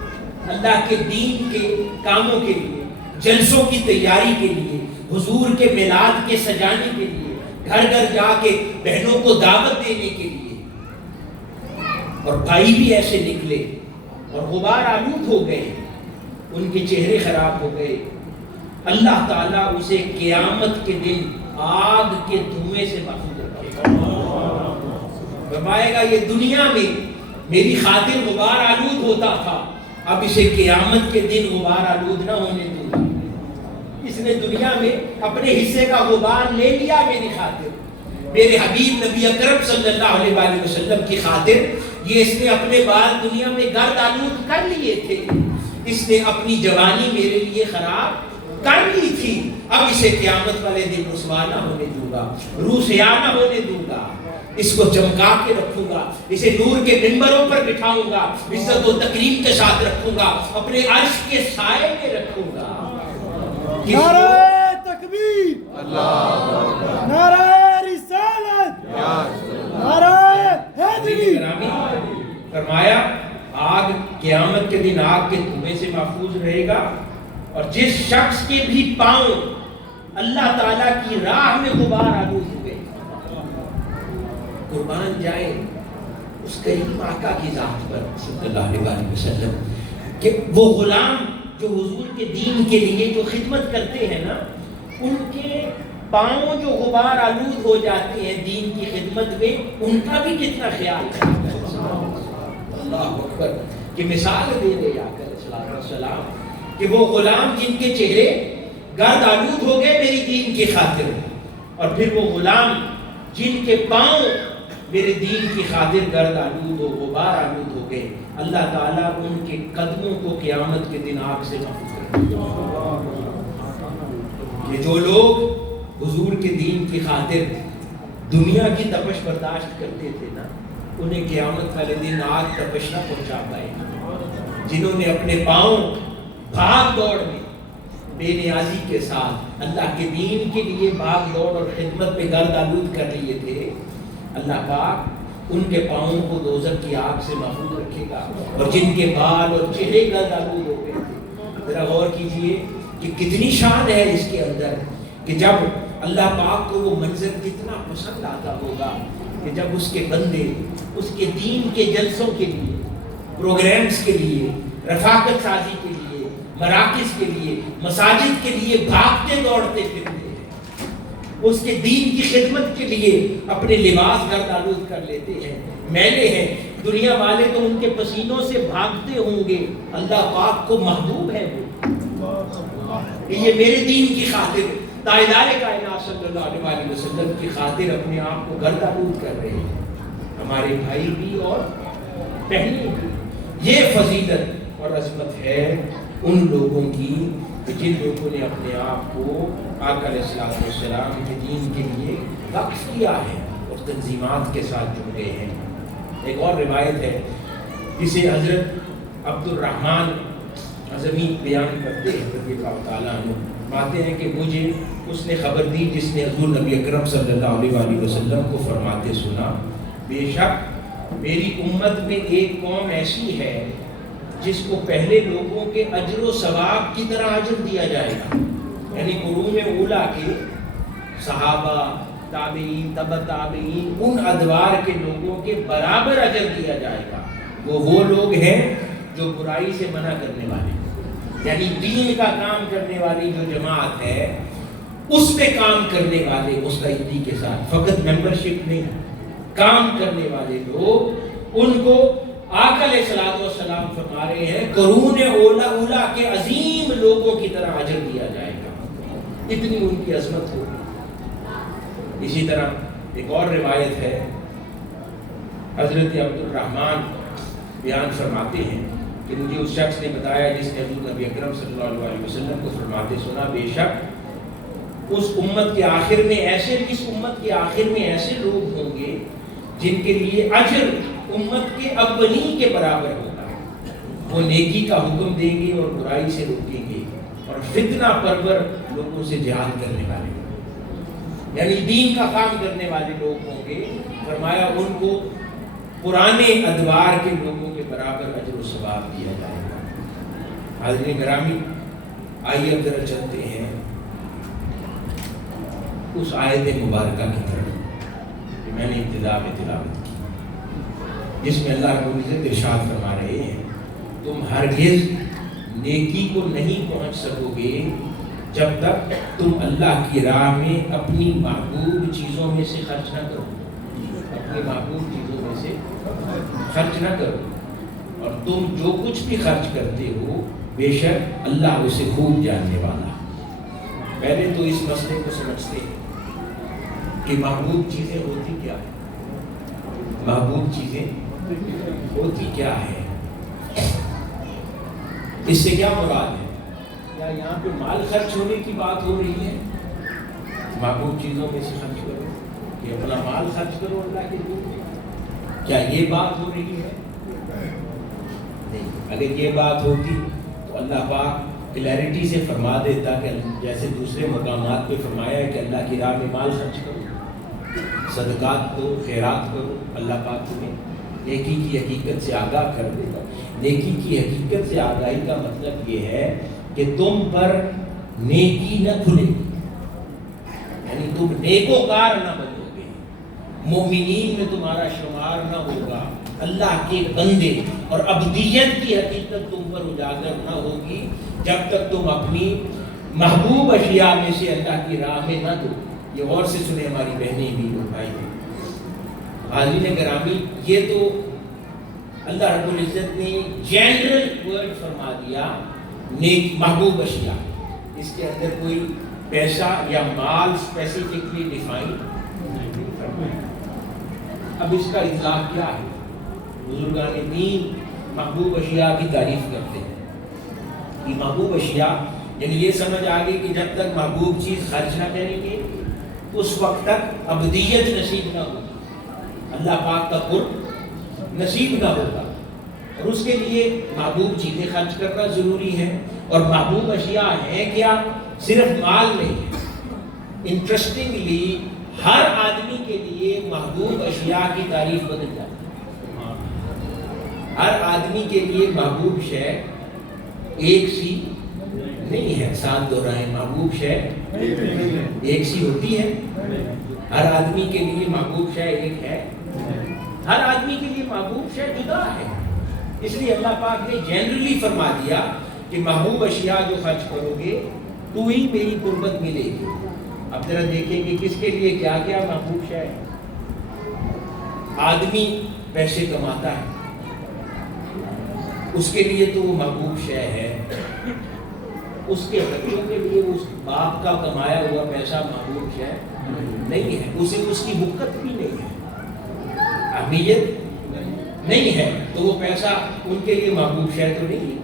اللہ کے دین کے کاموں کے لیے، جلسوں کی تیاری کے لیے، حضور کے میلاد کے سجانے کے لیے، گھر گھر جا کے بہنوں کو دعوت دینے کے لیے، اور بھائی بھی ایسے نکلے اور غبار آلود ہو گئے، ان کے چہرے خراب ہو گئے، اللہ تعالیٰ اسے قیامت کے دن آگ کے دھوئیں سے محفوظ رکھے گا، فرمائے گا یہ دنیا میں میری خاطر غبار آلود ہوتا تھا، اب اسے قیامت کے دن غبار آلود نہ ہونے دوں گا، اس نے دنیا میں اپنے حصے کا غبار لے لیا میری خاطر، میرے حبیب نبی اکرم صلی اللہ علیہ وآلہ وسلم کی خاطر یہ اس نے اپنے بال دنیا میں گرد آلود کر لیے تھے، اس نے اپنی جوانی میرے لیے خراب کر لی تھی، اب اسے قیامت والے دن رسوا نہ ہونے دوں گا، روسیا نہ ہونے دوں گا، اس کو چمکا کے رکھوں گا، اسے نور کے منبروں پر بٹھاؤں گا، عزت و تکریم کے ساتھ رکھوں گا، اپنے عرش کے سائے میں رکھوں گا۔ نعرہ تکبیر، نعرہ رسالت، نعرہ حیدری۔ فرمایا آگ قیامت کے دن آگ کے دھوئیں سے محفوظ رہے گا، اور جس شخص کے بھی پاؤں اللہ تعالیٰ کی راہ میں غبار آلود ہوئے، قربان جائیں اس کریم آقا کی ذات پر صلی اللہ علیہ وسلم، کہ وہ غلام جو حضور کے دین کے لیے جو خدمت کرتے ہیں نا، ان کے پاؤں جو غبار آلود ہو جاتے ہیں دین کی خدمت میں، ان کا بھی کتنا خیال ہے۔ اللہ اکبر، کہ مثال دے دے آقا علیہ السلام کہ وہ غلام جن کے چہرے گرد آلود ہو گئے میری دین کی خاطر، اور پھر وہ غلام جن کے پاؤں میرے دین کی خاطر گرد آلود ہو، غبار آلود ہو گئے، اللہ تعالیٰ ان کے قدموں کو قیامت کے دن آگ سے محفوظ کرے گا۔ کہ جو لوگ حضور کے دین کی خاطر دنیا کی تپش برداشت کرتے تھے نا، انہیں قیامت والے دن آگ تپش نہ پہنچا پائے گا۔ جنہوں نے اپنے پاؤں بھاگ دوڑ میں بے نیازی کے ساتھ اللہ کے دین کے لیے بھاگ دوڑ اور خدمت میں گرد آلود کر لیے تھے، اللہ پاک ان کے پاؤں کو دوزخ کی آگ سے محفوظ رکھے گا، اور جن کے بال اور چہرے گرد آلود ہو گئے تھے، ذرا غور کیجئے کہ کتنی شان ہے اس کے اندر، کہ جب اللہ پاک کو وہ منظر کتنا پسند آتا ہوگا کہ جب اس کے بندے اس کے دین کے جلسوں کے لیے، پروگرامز کے لیے، رفاقت سازی کے لیے، مراکز کے لیے، مساجد کے لیے بھاگتے دوڑتے پھرتے ہیں، اس کے دین کی خدمت کے لیے اپنے لباس گرد آلود کر لیتے ہیں، میلے ہیں، دنیا والے تو ان کے پسینوں سے بھاگتے ہوں گے، اللہ پاک کو محبوب ہے وہ کہ یہ میرے دین کی خاطر تاجدار کائنات صلی اللہ علیہ وسلم کی خاطر اپنے آپ کو گرد آلود کر رہے ہیں، ہمارے بھائی بھی اور بہنیں بھی۔ یہ فضیلت اور عظمت ہے ان لوگوں کی کہ جن لوگوں نے اپنے آپ کو آقا علیہ السلام کے دین کے لیے وقف کیا ہے اور تنظیمات کے ساتھ جڑ گئے ہیں۔ ایک اور روایت ہے جسے حضرت عبد الرحمن عظمی بیان کرتے ہیں رضی اللہ تعالیٰ عنہ، فرماتے ہیں کہ مجھے اس نے خبر دی جس نے حضور نبی اکرم صلی اللہ علیہ وآلہ وسلم کو فرماتے سنا، بے شک میری امت میں ایک قوم ایسی ہے جس کو پہلے لوگوں کے اجر و ثواب کی طرح اجر دیا جائے گا، یعنی قرون اولیٰ کے صحابہ، تابعین، تبع تابعین، ان ادوار کے لوگوں کے برابر اجر دیا جائے گا۔ وہ لوگ ہیں جو برائی سے منع کرنے والے، یعنی دین کا کام کرنے والی جو جماعت ہے اس پہ کام کرنے والے مستعدی کے ساتھ، فقط ممبرشپ نہیں، کام کرنے والے لوگ، ان کو آقا علیہ الصلوۃ والسلام فرما رہے ہیں قرون اولیٰ کے عظیم لوگوں کی طرح اجر دیا جائے گا، اتنی ان کی عظمت ہوگی۔ اسی طرح ایک اور روایت ہے، حضرت عبد الرحمن بیان فرماتے ہیں کہ مجھے اس شخص نے بتایا جس نے حضور نبی اکرم صلی اللہ علیہ وسلم کو فرماتے سنا، بے شک اس امت کے آخر میں ایسے لوگ ہوں گے جن کے لیے اجر امت کے اولین کے برابر ہوگا، وہ نیکی کا حکم دیں گے اور برائی سے روکیں گے اور فتنہ پرور لوگوں سے جہاد کرنے والے، یعنی دین کا کام کرنے والے لوگ ہوں گے، فرمایا ان کو پرانے ادوار کے لوگوں کے برابر اجر و ثواب دیا جائے گا۔ حاضرین گرامی، آئیے اب ذرا چلتے ہیں اس آیت مبارکہ کی طرف کہ میں نے ابتدا میں تلاوت کی، جس میں اللہ رب العزت ارشاد فرما رہے ہیں تم ہرگز نیکی کو نہیں پہنچ سکو گے جب تک تم اللہ کی راہ میں اپنی محبوب چیزوں میں سے خرچ نہ کرو، اپنی محبوب چیزوں میں سے خرچ نہ کرو، اور تم جو کچھ بھی خرچ کرتے ہو بے شک اللہ اسے خوب جاننے والا۔ پہلے تو اس مسئلے کو سمجھتے ہیں کہ محبوب چیزیں ہوتی کیا ہے، محبوب چیزیں ہوتی کیا ہے، اس سے کیا مراد ہے؟ کیا یہاں پہ مال خرچ ہونے کی بات ہو رہی ہے؟ محبوب چیزوں میں سے خرچ کرو کہ اپنا مال خرچ کرو اللہ کے لیے، کیا یہ بات ہو رہی ہے؟ نہیں، اگر یہ بات ہوتی تو اللہ پاک کلیئرٹی سے فرما دیتا کہ جیسے دوسرے مقامات پہ فرمایا ہے کہ اللہ کی راہ میں مال خرچ کرو، صدقات دو، خیرات کرو، اللہ پاک تمہیں نیکی کی حقیقت سے آگاہ کر دے گا۔ نیکی کی حقیقت سے آگاہی کا مطلب یہ ہے کہ تم پر نیکی نہ کھلے، یعنی تم نیکوکار نہ بنو گے، مومنین میں تمہارا شمار نہ ہوگا، اللہ کے بندے اور ابدیت کی حقیقت تم پر اجاگر نہ ہوگی جب تک تم اپنی محبوب اشیاء میں سے اللہ کی راہ میں نہ دو۔ یہ غور سے سنیں ہماری بہنیں بھی اور بھائی بھی، حاضرین گرامی، یہ تو اللہ رب العزت نے جنرل ورڈ فرما دیا نیک محبوب اشیاء، اس کے اندر کوئی پیسہ یا مال اسپیسیفکلی ڈیفائن نہیں فرمایا۔ اب اس کا اطلاق کیا ہے؟ بزرگان دین محبوب اشیاء کی تعریف کرتے ہیں کہ محبوب اشیاء یعنی یہ سمجھ آ گئی کہ جب تک محبوب چیز خرچ نہ کریں گے اس وقت تک ابدیت نصیب نہ ہوگی، اللہ پاک کا قرب نصیب نہ ہوگا، اور اس کے لیے محبوب چیزیں خرچ کرنا ضروری ہے۔ اور محبوب اشیاء ہیں کیا؟ صرف مال نہیں ہے، انٹرسٹنگلی ہر آدمی کے لیے محبوب اشیاء کی تعریف بدل جاتی ہے۔ ہر آدمی کے لیے محبوب شے ایک سی نہیں ہے، ساتھ دہرائیں، محبوب شے ایک سی ہوتی ہے؟ ہر آدمی کے لیے محبوب شے ایک ہے؟ ہر آدمی کے لیے محبوب شے جدا ہے۔ اس لیے اللہ پاک نے جنرلی فرما دیا کہ محبوب اشیاء جو خرچ کرو گے تو ہی میری قربت ملے گی۔ اب ذرا دیکھیں کہ کس کے لیے کیا کیا محبوب شے ہے۔ آدمی پیسے کماتا ہے، اس کے لیے تو وہ محبوب شے ہے، اس کے بچوں کے لیے اس باپ کا کمایا ہوا پیسہ محبوب شے نہیں ہے، اسے اس کی بکت بھی نہیں ہے، اہمیت نہیں ہے، تو وہ پیسہ ان کے لیے محبوب شے تو نہیں ہے۔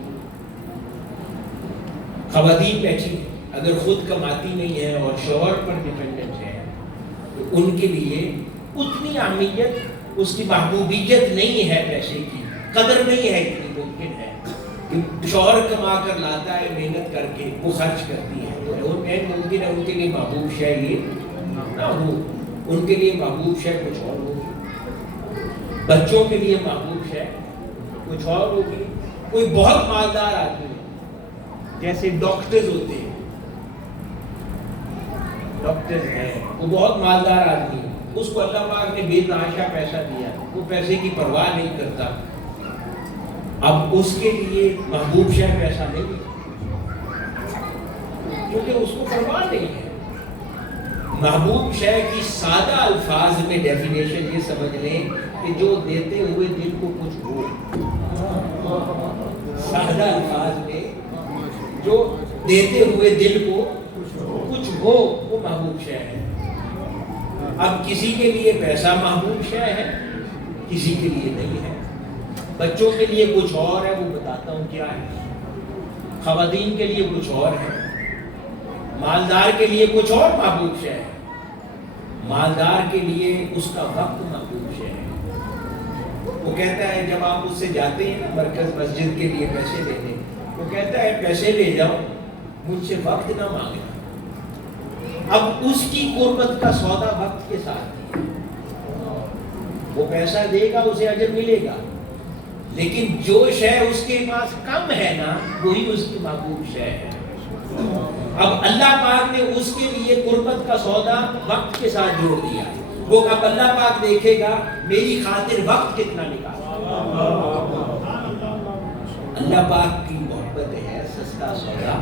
خواتین بیٹھی اگر خود کماتی نہیں ہے اور شوہر پر ڈیپینڈنٹ ہے تو ان کے لیے اتنی اہمیت اس کی محبوبیت نہیں ہے پیسے کی، قدر نہیں ہے اتنی ممکن ہے کہ شوہر کما کر لاتا ہے محنت کر کے وہ خرچ کرتی ہے، تو ممکن ہے ان کے لیے محبوب شے یہ نہ ہو، ان کے لیے محبوب شے کچھ اور ہوگی، بچوں کے لیے محبوب شے کچھ اور ہوگی۔ کوئی بہت مالدار آدمی جیسے ڈاکٹرز ہوتے ہیں، ڈاکٹرز ہیں، وہ بہت مالدار آدمی، اس کو اللہ پاک نے بے تحاشا پیسہ دیا، وہ پیسے کی پرواہ نہیں کرتا، اب اس کے لیے محبوب شے پیسہ نہیں کیونکہ اس کو پرواہ نہیں ہے۔ محبوب شے کی سادہ الفاظ میں ڈیفینیشن یہ سمجھ لیں کہ جو دیتے ہوئے دل کو کچھ ہو، سادہ الفاظ میں جو دیتے ہوئے دل کو کچھ ہو وہ محبوب شے ہے۔ اب کسی کے لیے پیسہ محبوب شے ہے، کسی کے لیے نہیں ہے، بچوں کے لیے کچھ اور ہے، وہ بتاتا ہوں کیا ہے، خواتین کے لیے کچھ اور ہے، مالدار کے لیے کچھ اور محبوب شے ہے، مالدار کے لیے اس کا وقت محبوب شے ہے۔ وہ کہتا ہے جب آپ اس سے جاتے ہیں مرکز مسجد کے لیے پیسے لینے، وہ کہتا ہے پیسے لے جاؤ مجھ سے وقت نہ مانگنا۔ اب اس کی قربت کا سودا وقت کے ساتھ ہے، وہ پیسہ دے گا اسے اجر ملے گا، لیکن جو شے اس کے پاس کم ہے نا وہی اس کی محبوب شے ہے۔ اب اللہ پاک نے اس کے لیے قربت کا سودا وقت کے ساتھ جوڑ دیا، وہ اب اللہ پاک دیکھے گا میری خاطر وقت کتنا نکالا۔ اللہ پاک کی محبت ہے، سستا سودا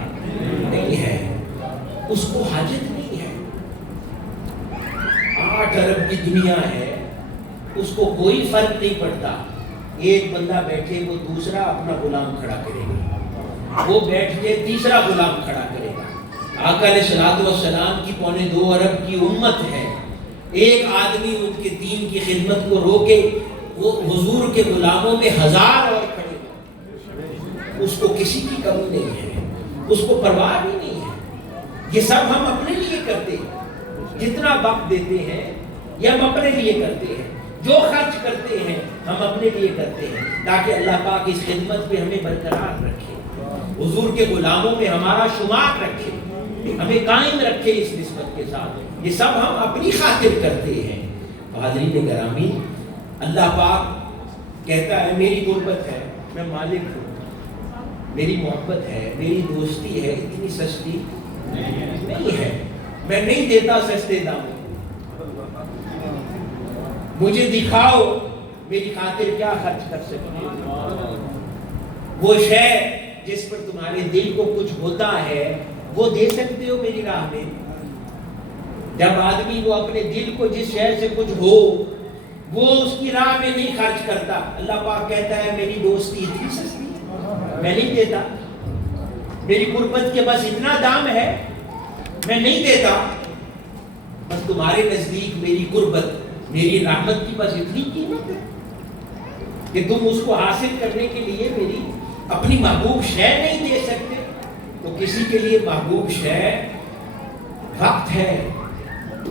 نہیں ہے، اس کو حاجت نہیں ہے۔ 8 ارب کی دنیا ہے، اس کو کوئی فرق نہیں پڑتا، ایک بندہ بیٹھے وہ دوسرا اپنا غلام کھڑا کرے گا، وہ بیٹھ کے تیسرا غلام کھڑا کرے گا۔ آقا علیہ الصلوۃ والسلام کی 2.25 ارب کی امت ہے، ایک آدمی ان کے دین کی خدمت کو روکے وہ حضور کے غلاموں میں 1000 اور کھڑے ہوں، اس کو کسی کی کمی نہیں ہے، اس کو پرواہ بھی نہیں ہے۔ یہ سب ہم اپنے لیے کرتے ہیں، جتنا وقت دیتے ہیں یہ ہم اپنے لیے کرتے ہیں، جو خرچ کرتے ہیں ہم اپنے لیے کرتے ہیں تاکہ اللہ پاک اس خدمت پہ ہمیں برقرار رکھے، حضور کے غلاموں میں ہمارا شمار رکھے، ہمیں قائم رکھے اس نسبت کے ساتھ۔ یہ سب ہم اپنی خاطر کرتے ہیں۔ حاضرین گرامی، اللہ پاک کہتا ہے میری قربت ہے، میں مالک ہوں، میری محبت ہے، میری دوستی ہے، اتنی سستی نہیں ہے، میں نہیں دیتا سستے داموں، مجھے دکھاؤ میری خاطر کیا خرچ کر سکتے ہو، وہ شے جس پر تمہارے دل کو کچھ ہوتا ہے وہ دے سکتے ہو میری راہ میں۔ جب آدمی وہ اپنے دل کو جس شے سے کچھ ہو وہ اس کی راہ میں نہیں خرچ کرتا، اللہ پاک کہتا ہے میری دوستی اتنی سستی میں نہیں دیتا، میری قربت کے بس اتنا دام ہے میں نہیں دیتا، بس تمہارے نزدیک میری قربت، میری رحمت کی بس اتنی قیمت ہے کہ تم اس کو حاصل کرنے کے لیے میری اپنی محبوب شے نہیں دے سکتے۔ تو کسی کے لیے محبوب شے وقت ہے،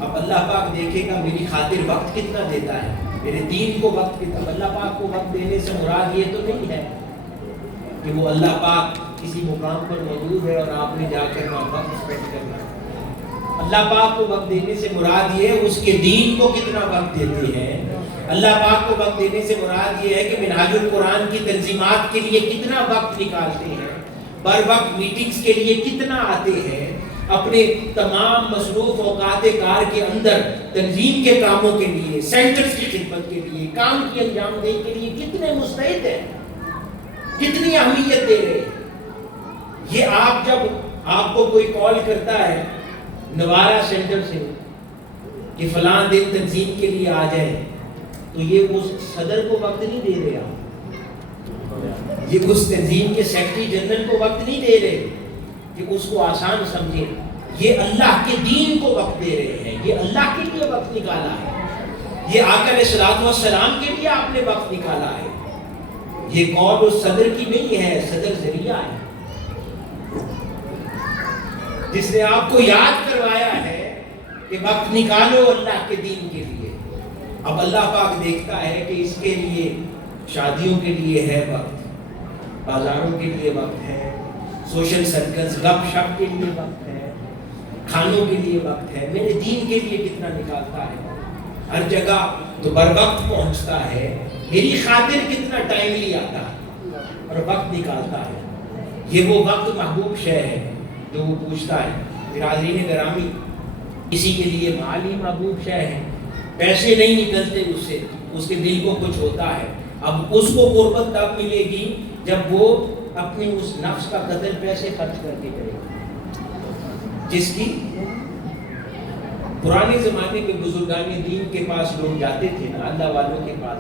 اب اللہ پاک دیکھے گا میری خاطر وقت کتنا دیتا ہے، میرے دین کو وقت کتنا۔ اللہ پاک کو وقت دینے سے مراد یہ تو نہیں ہے کہ وہ اللہ پاک کسی مقام پر موجود ہے اور آپ نے جا کر وہاں وقت اسپینڈ کرنا ہے۔ اللہ پاک کو وقت دینے سے مراد یہ ہے اس کے دین کو کتنا وقت دیتے ہیں۔ اللہ پاک کو وقت دینے سے مراد یہ ہے کہ منہاج القرآن کی تنظیمات کے لیے کتنا وقت نکالتے ہیں، بر وقت میٹنگز کے لیے کتنا آتے ہیں، اپنے تمام مصروف اوقات کار کے اندر تنظیم کے کاموں کے لیے، سینٹرز کی خدمت کے لیے، کام کی انجام دہی کے لیے کتنے مستعد ہیں، کتنی اہمیت دے رہے ہیں۔ یہ آپ جب آپ کو کوئی کال کرتا ہے نوارا سینٹر سے کہ فلاں دن تنظیم کے لیے آ جائیں، تو یہ اس صدر کو وقت نہیں دے رہے آپ، یہ اس تنظیم کے سیکرٹری جنرل کو وقت نہیں دے رہے کہ اس کو آسان سمجھے، یہ اللہ کے دین کو وقت دے رہے ہیں، یہ اللہ کے لیے وقت نکالا ہے، یہ آقا علیہ الصلوۃ والسلام کے لیے آپ نے وقت نکالا ہے۔ یہ قول اس صدر کی نہیں ہے، صدر ذریعہ ہے جس نے آپ کو یاد کروایا ہے کہ وقت نکالو اللہ کے دین کے لیے، اب اللہ پاک دیکھتا ہے کہ اس کے لیے شادیوں کے لیے ہے وقت، بازاروں کے لیے وقت ہے، سوشل سرکلز گپ شپ کے لیے وقت ہے، کھانوں کے لیے وقت ہے، میرے دین کے لیے کتنا نکالتا ہے، ہر جگہ تو بر وقت پہنچتا ہے، میری خاطر کتنا ٹائملی آتا ہے اور وقت نکالتا ہے. یہ وہ وقت محبوب شے ہے جو وہ پوچھتا ہے. برادرین گرامی، کسی کے لیے مال ہی محبوب شے ہے، پیسے نہیں نکلتے اس سے، اس کے دل کو کچھ ہوتا ہے. اب اس کو قربت تب ملے گی جب وہ اپنی اس نفس کا قدر پیسے خرچ کر کے کرے گا. جس کی پرانے زمانے میں بزرگان دین کے پاس لوگ جاتے تھے نا، اللہ والوں کے پاس،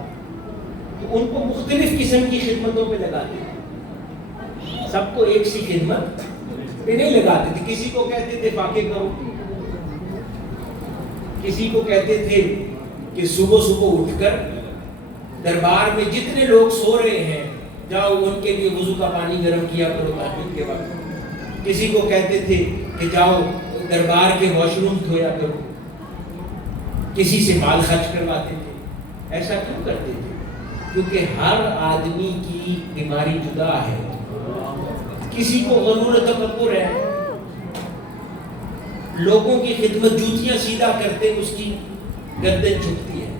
تو ان کو مختلف قسم کی خدمتوں پہ لگاتے تھے. سب کو ایک سی خدمت پہ نہیں لگاتے تھے. کسی کو کہتے تھے فاقے کرو، کسی کو کہتے تھے کہ صبح اٹھ کر دربار میں جتنے لوگ سو رہے ہیں جاؤ ان کے لیے وضو کا پانی گرم کیا کرو تہجد کے وقت. کسی کو کہتے تھے کہ جاؤ دربار کے واش روم دھویا کرو. کسی سے مال خرچ کرواتے تھے. ایسا کیوں کرتے تھے؟ کیونکہ ہر آدمی کی بیماری جدا ہے. کسی کو غرور تکبر ہے، لوگوں کی خدمت جوتیاں سیدھا کرتے اس کی گردن جھکتی ہے.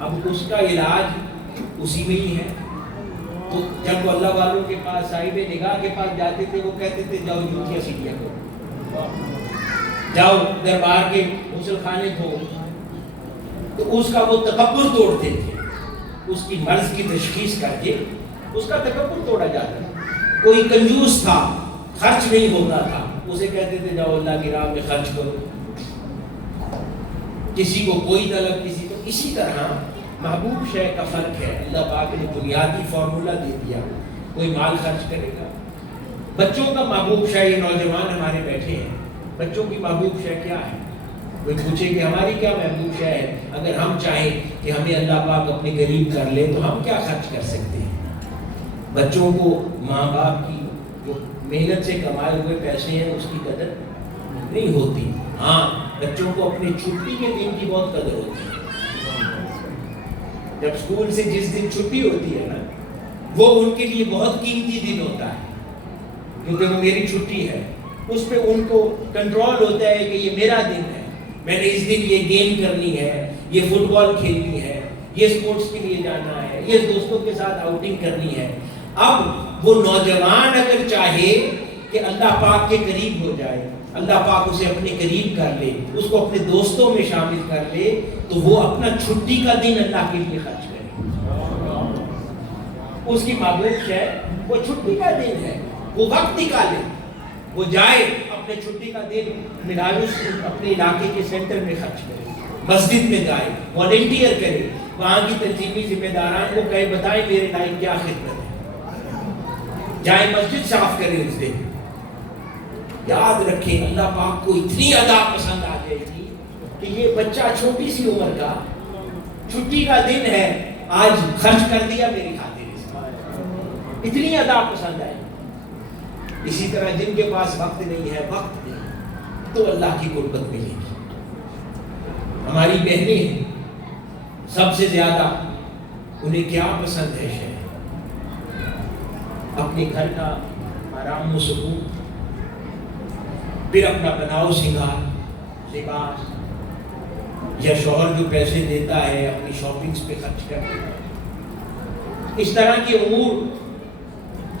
اب اس کا علاج اسی میں ہی ہے. تو جب وہ اللہ والوں کے پاس صاحب نگاہ کے پاس جاتے تھے وہ کہتے تھے جاؤ جوتیاں سیدھا کرو، جاؤ دربار کے غسل خانے دھو. تو اس کا وہ تکبر توڑتے تھے. اس کی مرض کی تشخیص کر کے اس کا تکبر توڑا جاتا. کوئی کنجوس تھا، خرچ نہیں ہوتا تھا، اسے کہتے تھے جاؤ اللہ کی راہ میں خرچ کرو. کسی کو کوئی طلب، کسی کو. اسی طرح محبوب شے کا فرق ہے. اللہ پاک نے بنیادی فارمولا دے دیا. کوئی مال خرچ کرے گا. بچوں کا محبوب شے، یہ نوجوان ہمارے بیٹھے ہیں، بچوں کی محبوب شے کیا ہے؟ کوئی پوچھے کہ ہماری کیا محبوب شے ہے؟ اگر ہم چاہیں کہ ہمیں اللہ پاک اپنے قریب کر لے تو ہم کیا خرچ کر سکتے ہیں؟ بچوں کو ماں باپ کی جو محنت سے کمائے ہوئے پیسے ہیں اس کی قدر نہیں ہوتی. ہاں، بچوں کو اپنی چھٹی کے دن کی بہت قدر ہوتی ہے. جب اسکول سے جس دن چھٹی ہوتی ہے نا، وہ ان کے لیے بہت قیمتی دن ہوتا ہے، کیونکہ وہ میری چھٹی ہے. اس پہ ان کو کنٹرول ہوتا ہے کہ یہ میرا دن ہے، میں نے اس دن یہ گیم کرنی ہے، یہ فٹ بال کھیلنی ہے، یہ اسپورٹس کے لیے جانا ہے، یہ دوستوں کے ساتھ آؤٹنگ کرنی ہے. اب وہ نوجوان اگر چاہے کہ اللہ پاک کے قریب ہو جائے، اللہ پاک اسے اپنے قریب کر لے، اس کو اپنے دوستوں میں شامل کر لے، تو وہ اپنا چھٹی کا دن اللہ کے لیے خرچ کرے. اس کی محبوب شے وہ چھٹی کا دن ہے. وہ وقت نکالے، وہ جائے اپنے چھٹی کا دن مدارس اپنے علاقے کے سینٹر میں خرچ کرے، مسجد میں جائے، والنٹیئر کرے، وہاں کی تنظیمی ذمہ داران کو کہے بتائیں میرے لائق کیا خدمت ہے، جائے مسجد صاف کرے اس دن. یاد رکھیں اللہ پاک کو اتنی ادا پسند آ جائے گی کہ یہ بچہ چھوٹی سی عمر کا چھٹی کا دن ہے آج خرچ کر دیا میری خاطر. اتنی ادا پسند آئے. اسی طرح جن کے پاس وقت نہیں ہے، وقت نہیں، تو اللہ کی قربت ملے گی. ہماری بہنیں ہیں، سب سے زیادہ انہیں کیا پسند ہے؟ شے اپنے گھر کا آرام و سکون، پھر اپنا بناؤ سنگار، لباس، یا شوہر جو پیسے دیتا ہے اپنی شاپنگز پہ خرچ کرتا ہے. اس طرح کے امور.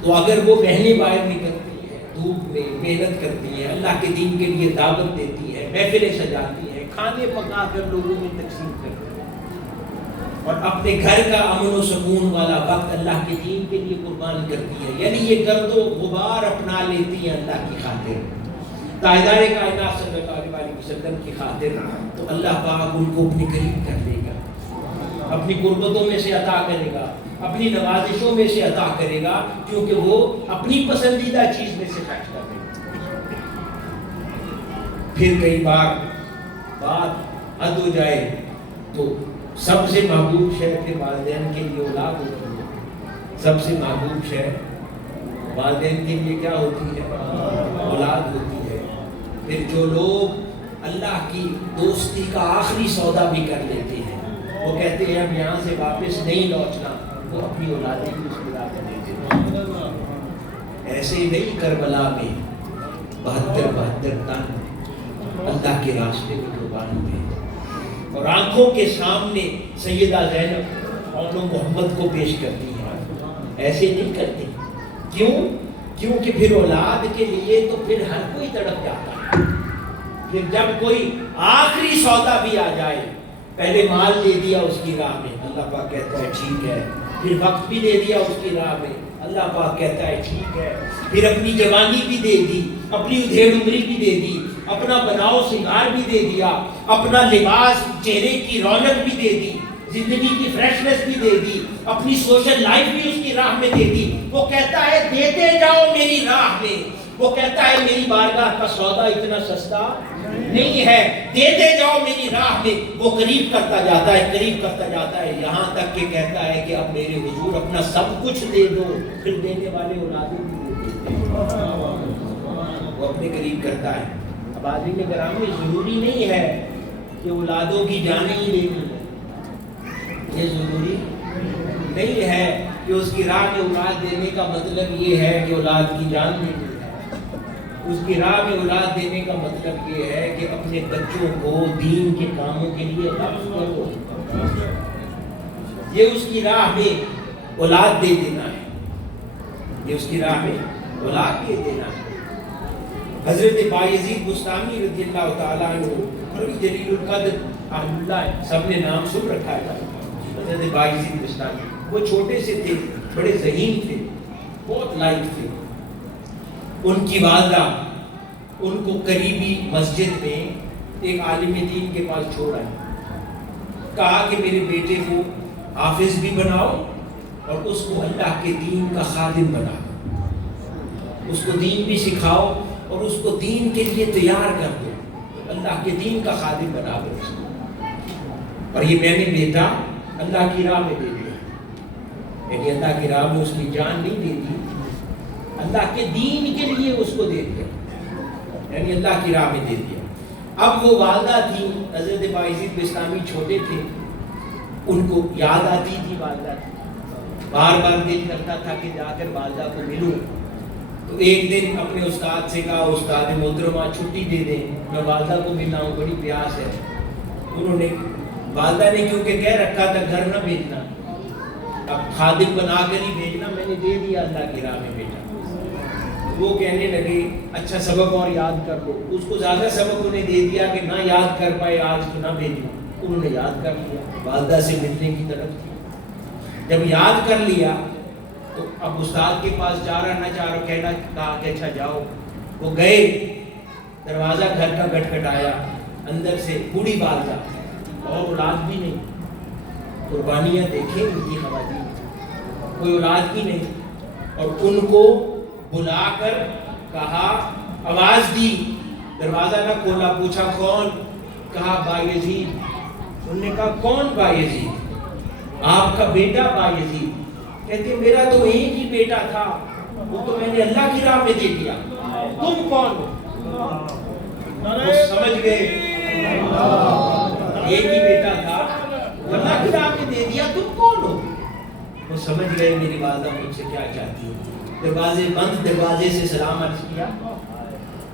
تو اگر وہ بہنیں باہر نکلتی ہیں، دھوپ میں محنت کرتی ہیں، اللہ کے دین کے لیے دعوت دیتی ہے، محفلیں سجاتی ہیں، کھانے پکا کر لوگوں میں تقسیم کرتی ہیں، اور اپنے گھر کا امن و سکون والا وقت اللہ کے دین کے لیے قربان کرتی ہے، یعنی یہ گرد و غبار اپنا لیتی ہیں اللہ کی خاطر، تاجدار کائنات صلی اللہ علیہ وسلم کی خاطر، تو اللہ پاک ان کو اپنے قریب کر لے گا، اپنی قربتوں میں سے عطا کرے گا، اپنی نوازشوں میں سے عطا کرے گا، کیونکہ وہ اپنی پسندیدہ چیز میں سے خرچ کر دے گا. پھر کئی بار بات حد ہو جائے تو سب سے محبوب شے پھر والدین کے لیے اولاد ہوتی ہے. سب سے محبوب شے والدین کے لیے کیا ہوتی ہے؟ اولاد ہوتی ہے. پھر جو لوگ اللہ کی دوستی کا آخری سودا بھی کر لیتے ہیں، وہ کہتے ہیں ہم یہاں سے واپس نہیں لوٹنا، وہ اپنی اولادیں بھی اس کی راہ میں دے دیتے۔ ایسے نہیں کربلا میں 72 تن اللہ کے راستے میں قربان ہوئے اور آنکھوں کے سامنے سیدہ زینب اور محمد کو پیش کرتی ہیں۔ ایسے نہیں کرتے، کیوں؟ کیونکہ پھر اولاد کے لیے تو پھر ہر کوئی تڑپ جاتا ہے۔ پھر جب کوئی آخری سودا بھی آ جائے، پہلے مال دے دیا اس کی راہ میں، اللہ پاک کہتا ہے ٹھیک ہے، پھر وقت بھی دے دیا اس کی راہ میں، اللہ پاک کہتا ہے ٹھیک ہے، پھر اپنی جوانی بھی دے دی، اپنی ادھیڑ عمری بھی دے دی، اپنا بناؤ سنگار بھی دے دیا، اپنا لباس چہرے کی رونق بھی دے دی، زندگی کی فریشنس بھی دے دی، اپنی سوشل لائف بھی اس کی راہ میں دے دی۔ وہ کہتا ہے دیتے جاؤ میری راہ میں، وہ کہتا ہے میری بارگاہ کا سودا اتنا سستا نہیں ہے، دیتے جاؤ میری راہ میں۔ وہ قریب کرتا جاتا ہے، قریب کرتا جاتا ہے، یہاں تک کہ کہتا ہے کہ اب میرے حضور اپنا سب کچھ دے دو، پھر دینے والے اولادیں بھی دے دیتے۔ وہ اپنے قریب کرتا ہے۔ اب حاضرین گرامی، ضروری نہیں ہے کہ اولادوں کی جانیں ہی لینی ہے، یہ ضروری نہیں ہے کہ اس کی راہ میں اولاد دینے کا مطلب یہ ہے کہ اولاد کی جان دینی ہے۔ اس کی راہ میں اولاد دینے کا مطلب یہ ہے کہ اپنے بچوں کو دین کے کاموں کے لیے وقف کرو، یہ اس کی راہ میں اولاد دے دینا ہے، یہ اس کی راہ میں اولاد دے دینا ہے۔ حضرت بایزید بستامی رضی اللہ تعالیٰ عنہ بڑی جلیل القدر اہل اللہ ہے، سب نے نام سن رکھا ہے حضرت بایزید بستامی۔ وہ چھوٹے سے تھے، بڑے ذہین تھے، بہت لائق تھے۔ ان کی والدہ ان کو قریبی مسجد میں ایک عالم دین کے پاس چھوڑا ہے، کہا کہ میرے بیٹے کو حافظ بھی بناؤ اور اس کو اللہ کے دین کا خادم بناؤ، اس کو دین بھی سکھاؤ اور اس کو دین کے لیے تیار کر دو، اللہ کے دین کا خادم بنا دو اس کو۔ اور یہ میں نے بیٹا اللہ کی راہ میں دے دیا، یعنی اللہ کی راہ میں اس کی جان نہیں دے دی، اللہ کے دین کے لیے اس کو دے دیا، یعنی اللہ کی راہ میں دے دیا۔ اب وہ والدہ تھی، حضرت بایزید بستامی چھوٹے تھے، ان کو یاد آتی تھی والدہ کی، بار بار دل کرتا تھا کہ جا کر والدہ کو ملوں۔ تو ایک دن اپنے استاد سے کہا استاد محترمہ چھٹی دے دیں، میں والدہ کو ملنا ہوں، بڑی پیاس ہے۔ انہوں نے، والدہ نے کیونکہ کہہ رکھا تھا گھر نہ بھیجنا، اب خادم بنا کر ہی بھیجنا، میں نے دے دیا اللہ کی راہ میں بیٹا۔ وہ کہنے لگے اچھا سبق اور یاد کر لو، اس کو زیادہ سبق انہیں دے دیا کہ نہ یاد کر پائے آج تو نہ بھیجنا، انہوں نے یاد کر لیا، والدہ سے ملنے کی طرف تھی۔ جب یاد کر لیا تو اب استاد کے پاس چاہ رہا نہ چاہ رہا، کہا کہ اچھا جاؤ۔ وہ گئے، دروازہ گھر کا کھٹکھٹایا، اندر سے بوڑھی والدہ اور اولاد بھی نہیں، قربانیاں دیکھیں ان کی خواتین، کوئی اولاد بھی نہیں، اور ان کو بلا کر کہا، آواز دی، دروازہ نہ کھولا، پوچھا کون؟ کہا بایزید۔ انہوں نے کہا کون بایزید؟ آپ کا بیٹا بایزید۔ کہتے میرا تو ایک ہی بیٹا تھا، وہ تو میں نے اللہ کی راہ میں دے دیا، تم کون ہو؟ وہ سمجھ گئے ایک ہی بیٹا تھا، اللہ کی راہ میں دے دیا، تم کون ہو؟ وہ سمجھ گئے میری والدہ مجھ سے کیا چاہتی ہے۔ دروازے بند، دروازے سے سلام عرض کیا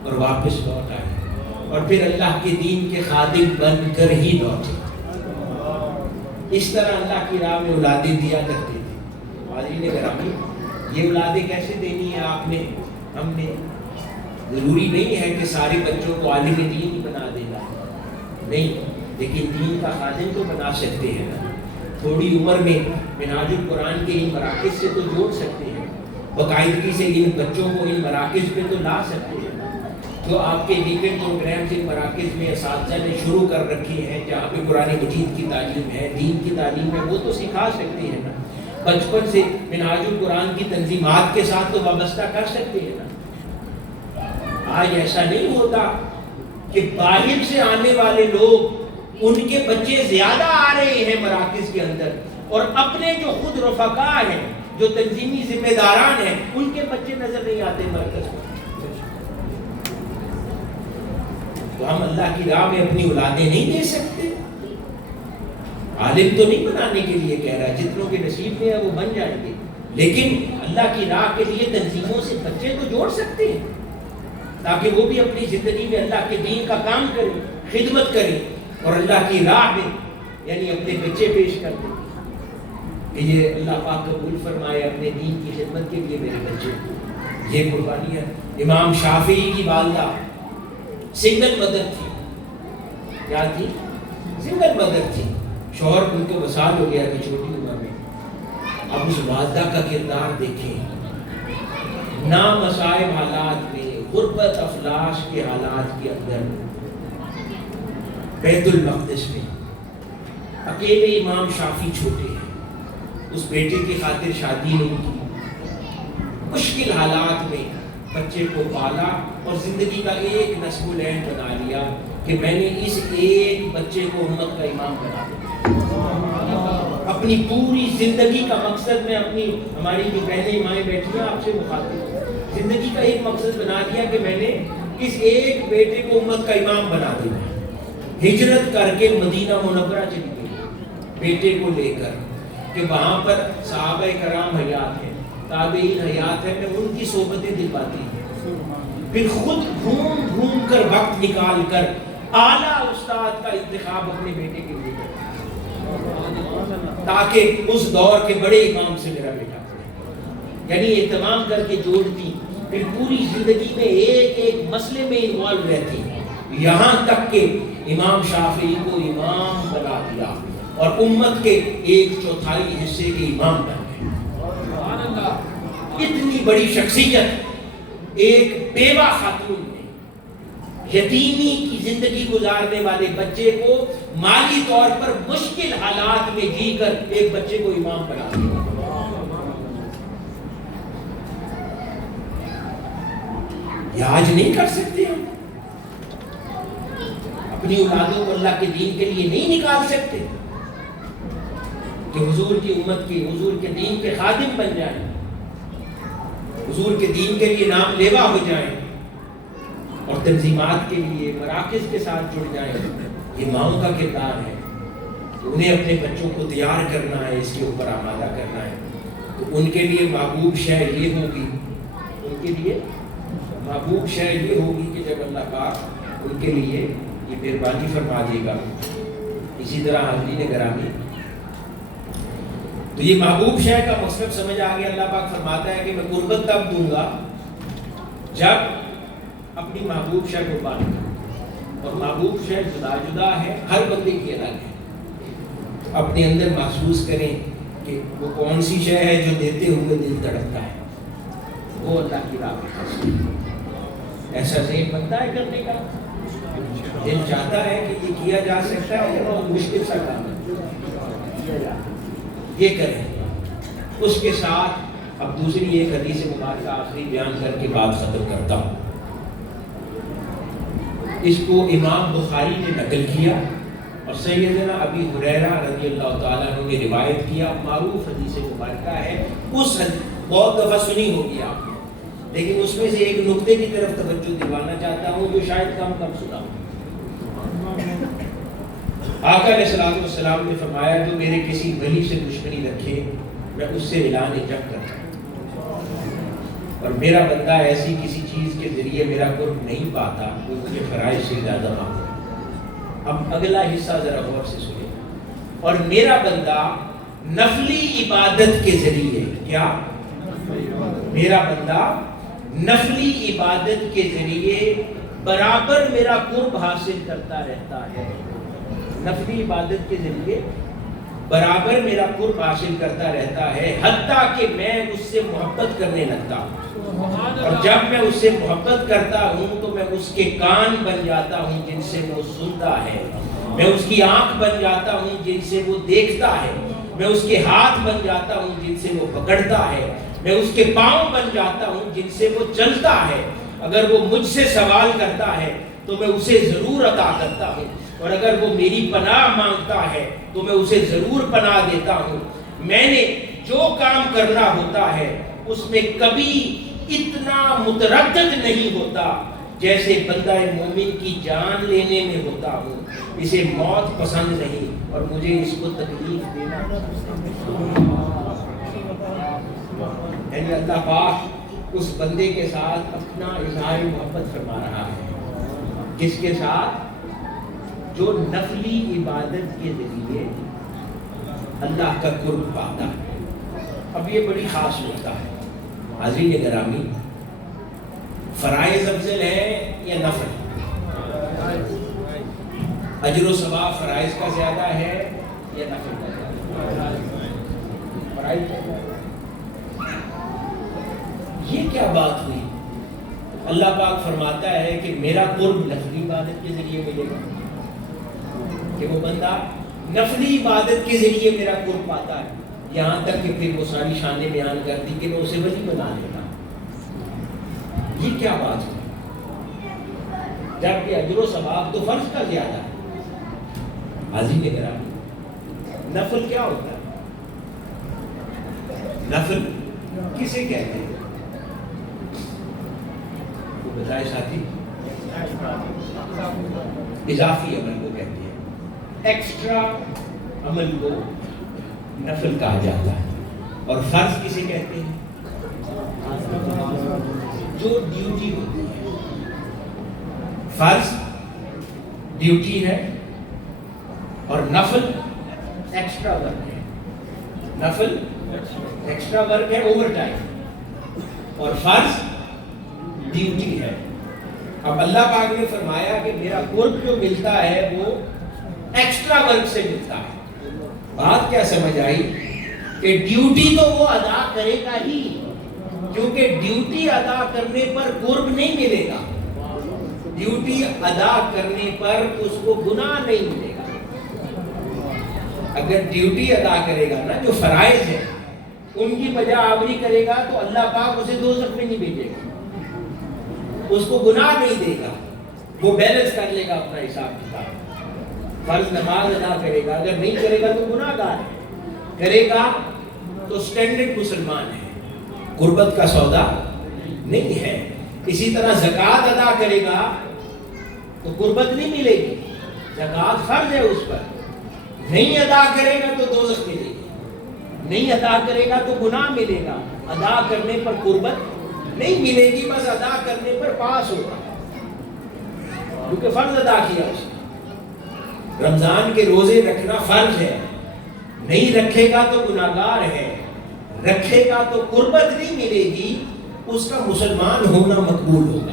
اور واپس لوٹ آئے، اور پھر اللہ کے دین کے خادم بن کر ہی لوٹے۔ اس طرح اللہ کی راہ میں اولادیں دیا کرتے تھے۔ حاضرین گرامی، یہ اولادیں کیسے دینی ہے آپ نے، ہم نے؟ ضروری نہیں ہے کہ سارے بچوں کو عالم دین ہی بنا دینا، نہیں، لیکن دین کا خادم تو بنا سکتے ہیں نا، تھوڑی عمر میں منہاج القرآن کے ان مراکز سے تو جوڑ سکتے ہیں، باقاعدگی سے ان بچوں کو ان مراکز پہ تو لا سکتے ہیں، جو آپ کے ویکینڈ پروگرامز ان مراکز میں اساتذہ نے شروع کر رکھے ہیں، جہاں پہ قرآن مجید کی تعلیم ہے، دین کی تعلیم ہے، وہ تو سکھا سکتے ہیں نا، بچپن سے منہاج القرآن کی تنظیمات کے ساتھ تو وابستہ کر سکتے ہیں نا۔ آج ایسا نہیں ہوتا کہ باہر سے آنے والے لوگ، ان کے بچے زیادہ آ رہے ہیں مراکز کے اندر، اور اپنے جو خود رفقا ہیں، جو تنظیمی ذمہ داران ہیں، ان کے بچے نظر نہیں آتے مرکز میں۔ تو ہم اللہ کی راہ میں اپنی اولادیں نہیں دے سکتے؟ عالم تو نہیں بنانے کے لیے کہہ رہا، جتنوں کے نصیب میں ہے وہ بن جائیں گے، لیکن اللہ کی راہ کے لیے تنظیموں سے بچے تو جوڑ سکتے ہیں تاکہ وہ بھی اپنی زندگی میں اللہ کے دین کا کام کریں، خدمت کریں اور اللہ کی راہ میں یعنی اپنے بچے پیش کر دیں کہ یہ اللہ پاک قبول فرمائے اپنے دین کی خدمت کے لیے میرے بچے۔ یہ قربانی ہے۔ امام شافعی کی والدہ سنگل مدر تھی، کیا تھی؟ سنگل مدر تھی، شوہر ان کو وصال ہو گیا تھا چھوٹی عمر میں۔ اب اس والدہ کا کردار دیکھیں، نامصائب حالات میں، غربت افلاس کے حالات کے اندر، بیت المقدس میں اکیلے امام شافعی چھوٹے ہیں، اس بیٹے کی خاطر شادی نہیں کی، مشکل حالات میں بچے کو پالا اور زندگی کا ایک نصب العین بنا لیا کہ میں نے اس ایک بچے کو امت کا امام بنا دیا۔ اپنی پوری زندگی کا مقصد میں ہماری جو بہنیں مائیں بیٹھی ہیں آپ سے مخاطب، زندگی کا ایک مقصد بنا دیا کہ میں نے اس ایک بیٹے کو امت کا امام بنا دیا۔ ہجرت کر کے مدینہ منورہ چلی گئی بیٹے کو لے کر کہ وہاں پر صحابہ کرام حیات ہیں، تابعین حیات ہیں، میں ان کی صحبتیں دلواتی ہوں، پھر خود گھوم گھوم کر وقت نکال کر اعلیٰ استاد کا انتخاب اپنے بیٹے کے لیے کرتا تاکہ اس دور کے بڑے امام سے میرا بیٹا پڑھے، یعنی اہتمام کر کے جوڑتی، پھر پوری زندگی میں ایک ایک مسئلے میں انوالو رہتی، یہاں تک کہ امام شافعی کو امام بنا دیا اور امت کے 1/4 حصے کے امام بن گئے۔ اتنی بڑی شخصیت ایک بیوہ خاتون نے یتیمی کی زندگی گزارنے والے بچے کو مالی طور پر مشکل حالات میں جی کر ایک بچے کو امام بنا دیا۔ یہ آج نہیں کر سکتے ہم؟ اپنی اولادوں کو اللہ کے دین کے لیے نہیں نکال سکتے کہ حضور کی امت کی، حضور کے دین کے خادم بن جائیں، حضور کے دین کے لیے نام لیوا ہو جائیں اور تنظیمات کے لیے مراکز کے ساتھ جڑ جائیں۔ یہ ماؤں کا کردار ہے کہ انہیں اپنے بچوں کو تیار کرنا ہے، اس کے اوپر آمادہ کرنا ہے۔ تو ان کے لیے محبوب شے یہ ہوگی، ان کے لیے محبوب شے یہ ہوگی کہ جب اللہ پاک ان کے لیے یہ مہربانی فرما دے گا۔ اسی طرح حاضرین گرامی، تو یہ محبوب شے کا مقصد سمجھ آ گیا۔ اللہ پاک فرماتا ہے کہ میں قربت تب دوں گا جب اپنی محبوب شے کو پانا، اور محبوب شے جدا جدا ہے، ہر بندے کی الگ ہے۔ اپنے اندر محسوس کریں کہ وہ کون سی شے ہے جو دیتے ہوئے دل تڑپتا ہے، وہ اللہ کی راہ میں حاصل ہے۔ ایسا ذہن بنتا ہے کرنے کا، دل چاہتا ہے کہ یہ کیا جا سکتا ہے، بہت مشکل سا کام ہے، یہ کریں۔ اس کے ساتھ اب دوسری ایک حدیث مبارکہ آخری بیان کر کے بات ختم کرتا ہوں۔ اس کو امام بخاری نے نقل کیا اور سیدنا ابی ہریرہ رضی اللہ تعالیٰ عنہ نے روایت کیا، معروف حدیث مبارکہ ہے، اس بہت دفعہ سنی ہوگی آپ نے، لیکن اس میں سے ایک نقطے کی طرف توجہ دلانا چاہتا ہوں جو شاید کم سنا ہوں۔ آقا علیہ الصلوۃ والسلام نے فرمایا جو میرے کسی ولی سے دشمنی رکھے میں اس سے اعلان جنگ کرتا ہوں، اور میرا بندہ ایسی کسی چیز کے ذریعے میرا قرب نہیں پاتا وہ مجھے فرائض سے زیادہ مانگتا۔ اب اگلا حصہ ذرا غور سے سنیں، اور میرا بندہ نفلی عبادت کے ذریعے، کیا؟ میرا بندہ نفلی عبادت کے ذریعے برابر میرا قرب حاصل کرتا رہتا ہے، نفلی عبادت کے ذریعے برابر میرا قرب حاصل کرتا رہتا ہے، حتیٰ کہ میں اس سے محبت کرنے لگتا ہوں، اور جب میں اس سے محبت کرتا ہوں تو میں اس کے کان بن جاتا ہوں جن سے وہ سنتا ہے، میں اس کی آنکھ بن جاتا ہوں جن سے وہ دیکھتا ہے، میں اس کے ہاتھ بن جاتا ہوں جن سے وہ پکڑتا ہے، میں اس کے پاؤں بن جاتا ہوں جن سے وہ چلتا ہے، اگر وہ مجھ سے سوال کرتا ہے تو میں اسے ضرور عطا کرتا ہوں، اور اگر وہ میری پناہ مانگتا ہے تو میں اسے ضرور پناہ دیتا ہوں۔ میں نے جو کام کرنا ہوتا ہے اس میں کبھی اتنا متردد نہیں ہوتا جیسے بندہ مومن کی جان لینے میں ہوتا ہوں، اسے موت پسند نہیں اور مجھے اس کو تکلیف دینا۔ یعنی اللہ پاک اس بندے کے ساتھ اپنا اظہار محبت فرما رہا ہے، جس کے ساتھ جو نفلی عبادت کے ذریعے اللہ کا قرب پاتا ہے۔ اب یہ بڑی خاص نقطہ ہے حاضرین گرامی، فرائض افضل ہے یا نفل؟ اجر و ثواب فرائض کا زیادہ ہے یا نفل کا زیادہ؟ فرائض کا زیادہ۔ یہ کیا بات ہوئی؟ اللہ پاک فرماتا ہے کہ میرا قرب نفلی عبادت کے ذریعے ملے گا، کہ وہ بندہ نفلی عبادت کے ذریعے میرا قرب پاتا ہے، یہاں تک کہ پھر وہ ساری شانیں بیان کر دی کہ میں اسے ولی بنا لیتا۔ یہ کیا بات ہے؟ جبکہ اجر و ثواب تو فرض کا زیادہ ہے۔ حاضرین گرامی، نفل کیا ہوتا ہے؟ نفل کسے کہتے ہیں؟ وہ بتائے ساتھی۔ اضافی عمل کو کہتے ہیں، ایکسٹرا عمل کو نفل کہا جاتا ہے۔ اور فرض کسے کہتے ہیں؟ جو ڈیوٹی ہوتی ہے۔ فرض ڈیوٹی ہے اور نفل ایکسٹرا ورک ہے۔ نفل ایکسٹرا ورک ہے، اوور ٹائم، اور فرض ڈیوٹی ہے۔ اب اللہ پاک نے فرمایا کہ میرا قرب جو ملتا ہے وہ ایکسٹرا ورک سے ملتا ہے۔ بات کیا سمجھ آئی؟ کہ ڈیوٹی تو وہ ادا کرے گا ہی، کیونکہ ڈیوٹی ادا کرنے پر قرب نہیں ملے گا، ڈیوٹی ادا کرنے پر اس کو گناہ نہیں ملے گا۔ اگر ڈیوٹی ادا کرے گا نا، جو فرائض ہے ان کی بجا آوری کرے گا تو اللہ پاک اسے دوزخ میں نہیں بھیجے گا، اس کو گناہ نہیں دے گا، وہ بیلنس کر لے گا اپنا حساب کتاب۔ فرض نماز ادا کرے گا، اگر نہیں کرے گا تو گناہ گار ہے، کرے گا تو سٹینڈرڈ مسلمان ہے، قربت کا سودا نہیں ہے۔ اسی طرح زکوٰۃ ادا کرے گا تو قربت نہیں ملے گی، زکوٰۃ فرض ہے اس پر، نہیں ادا کرے گا تو دوزخ ملے گی، نہیں ادا کرے گا تو گناہ ملے گا، ادا کرنے پر قربت نہیں ملے گی، بس ادا کرنے پر پاس ہوگا، کیونکہ فرض ادا کیا اس نے۔ رمضان کے روزے رکھنا فرض ہے، نہیں رکھے گا تو گناہگار ہے، رکھے گا تو قربت نہیں ملے گی، اس کا مسلمان ہونا مقبول ہوگا،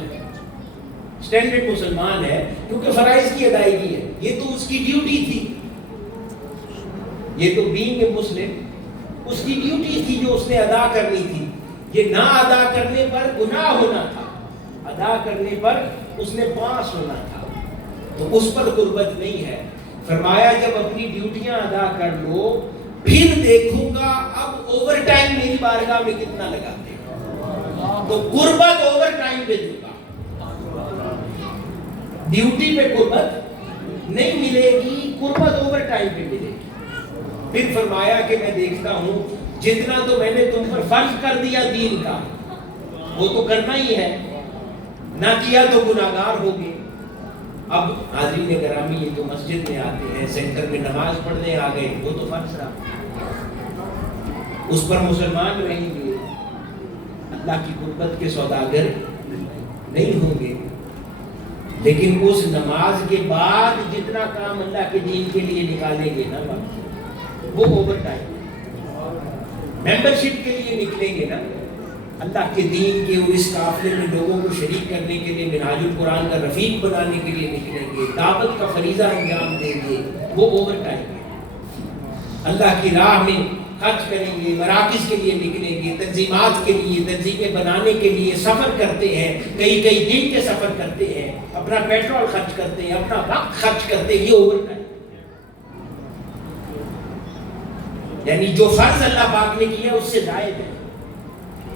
سٹینڈرڈ مسلمان ہے، کیونکہ فرائض کی ادائیگی ہے، یہ تو اس کی ڈیوٹی تھی، یہ تو بینگ اے مسلم اس کی ڈیوٹی تھی جو اس نے ادا کرنی تھی۔ یہ نہ ادا کرنے پر گناہ ہونا تھا، ادا کرنے پر اس نے پاس ہونا تھا، تو اس پر قربت نہیں ہے۔ فرمایا جب اپنی ڈیوٹیاں ادا کر لو پھر دیکھوں گا اب اوور ٹائم میری بارگاہ میں کتنا لگاتے ہیں، تو قربت اوور ٹائم پہ دوں گا، ڈیوٹی پہ قربت نہیں ملے گی، قربت اوور ٹائم پہ ملے گی۔ پھر فرمایا کہ میں دیکھتا ہوں جتنا تو میں نے تم پر فرض کر دیا دین کا وہ تو کرنا ہی ہے، نہ کیا تو گناہگار ہوگے۔ اب حاضرین گرامی، یہ جو مسجد میں آتے ہیں، سینٹر میں نماز پڑھنے آ گئے، وہ تو فرض رہا، اس پر مسلمان رہیں گے، اللہ کی قربت کے سوداگر نہیں ہوں گے، لیکن اس نماز کے بعد جتنا کام اللہ کے دین کے لیے نکالیں گے نا وہ اوور ٹائم، ممبرشپ کے لیے نکلیں گے نا، اللہ کے دین کے اور اس قافلے میں لوگوں کو شریک کرنے کے لیے، منہاج القرآن کا رفیق بنانے کے لیے نکلیں گے، دعوت کا فریضہ انجام دیں گے، وہ اوور ٹائم ہے۔ اللہ کی راہ میں خرچ کریں گے، مراکز کے لیے نکلیں گے، تنظیمات کے لیے، تنظیمیں بنانے کے لیے سفر کرتے ہیں، کئی کئی دن کے سفر کرتے ہیں، اپنا پیٹرول خرچ کرتے ہیں، اپنا وقت خرچ کرتے ہیں، یہ اوور ٹائم، یعنی جو فرض اللہ پاک نے کیا اس سے زائد ہے،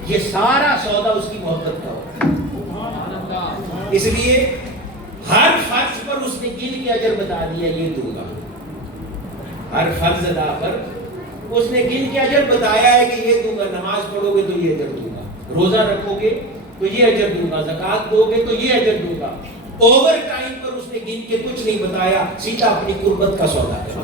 یہ سارا سودا اس کی محبت کا ہوتا ہے۔ اس لیے ہر فرض پر اس نے گن کے اجر بتا دیا، یہ دوں گا، ہر فرض ادا پر اس نے گن کے اجر بتایا ہے کہ یہ دوں گا، نماز پڑھو گے تو یہ اجر دوں گا، روزہ رکھو گے تو یہ اجر دوں گا، زکات دو گے تو یہ اجر دوں گا۔ اوور ٹائم پر اس نے گن کے کچھ نہیں بتایا، سیدھا اپنی قربت کا سودا کر،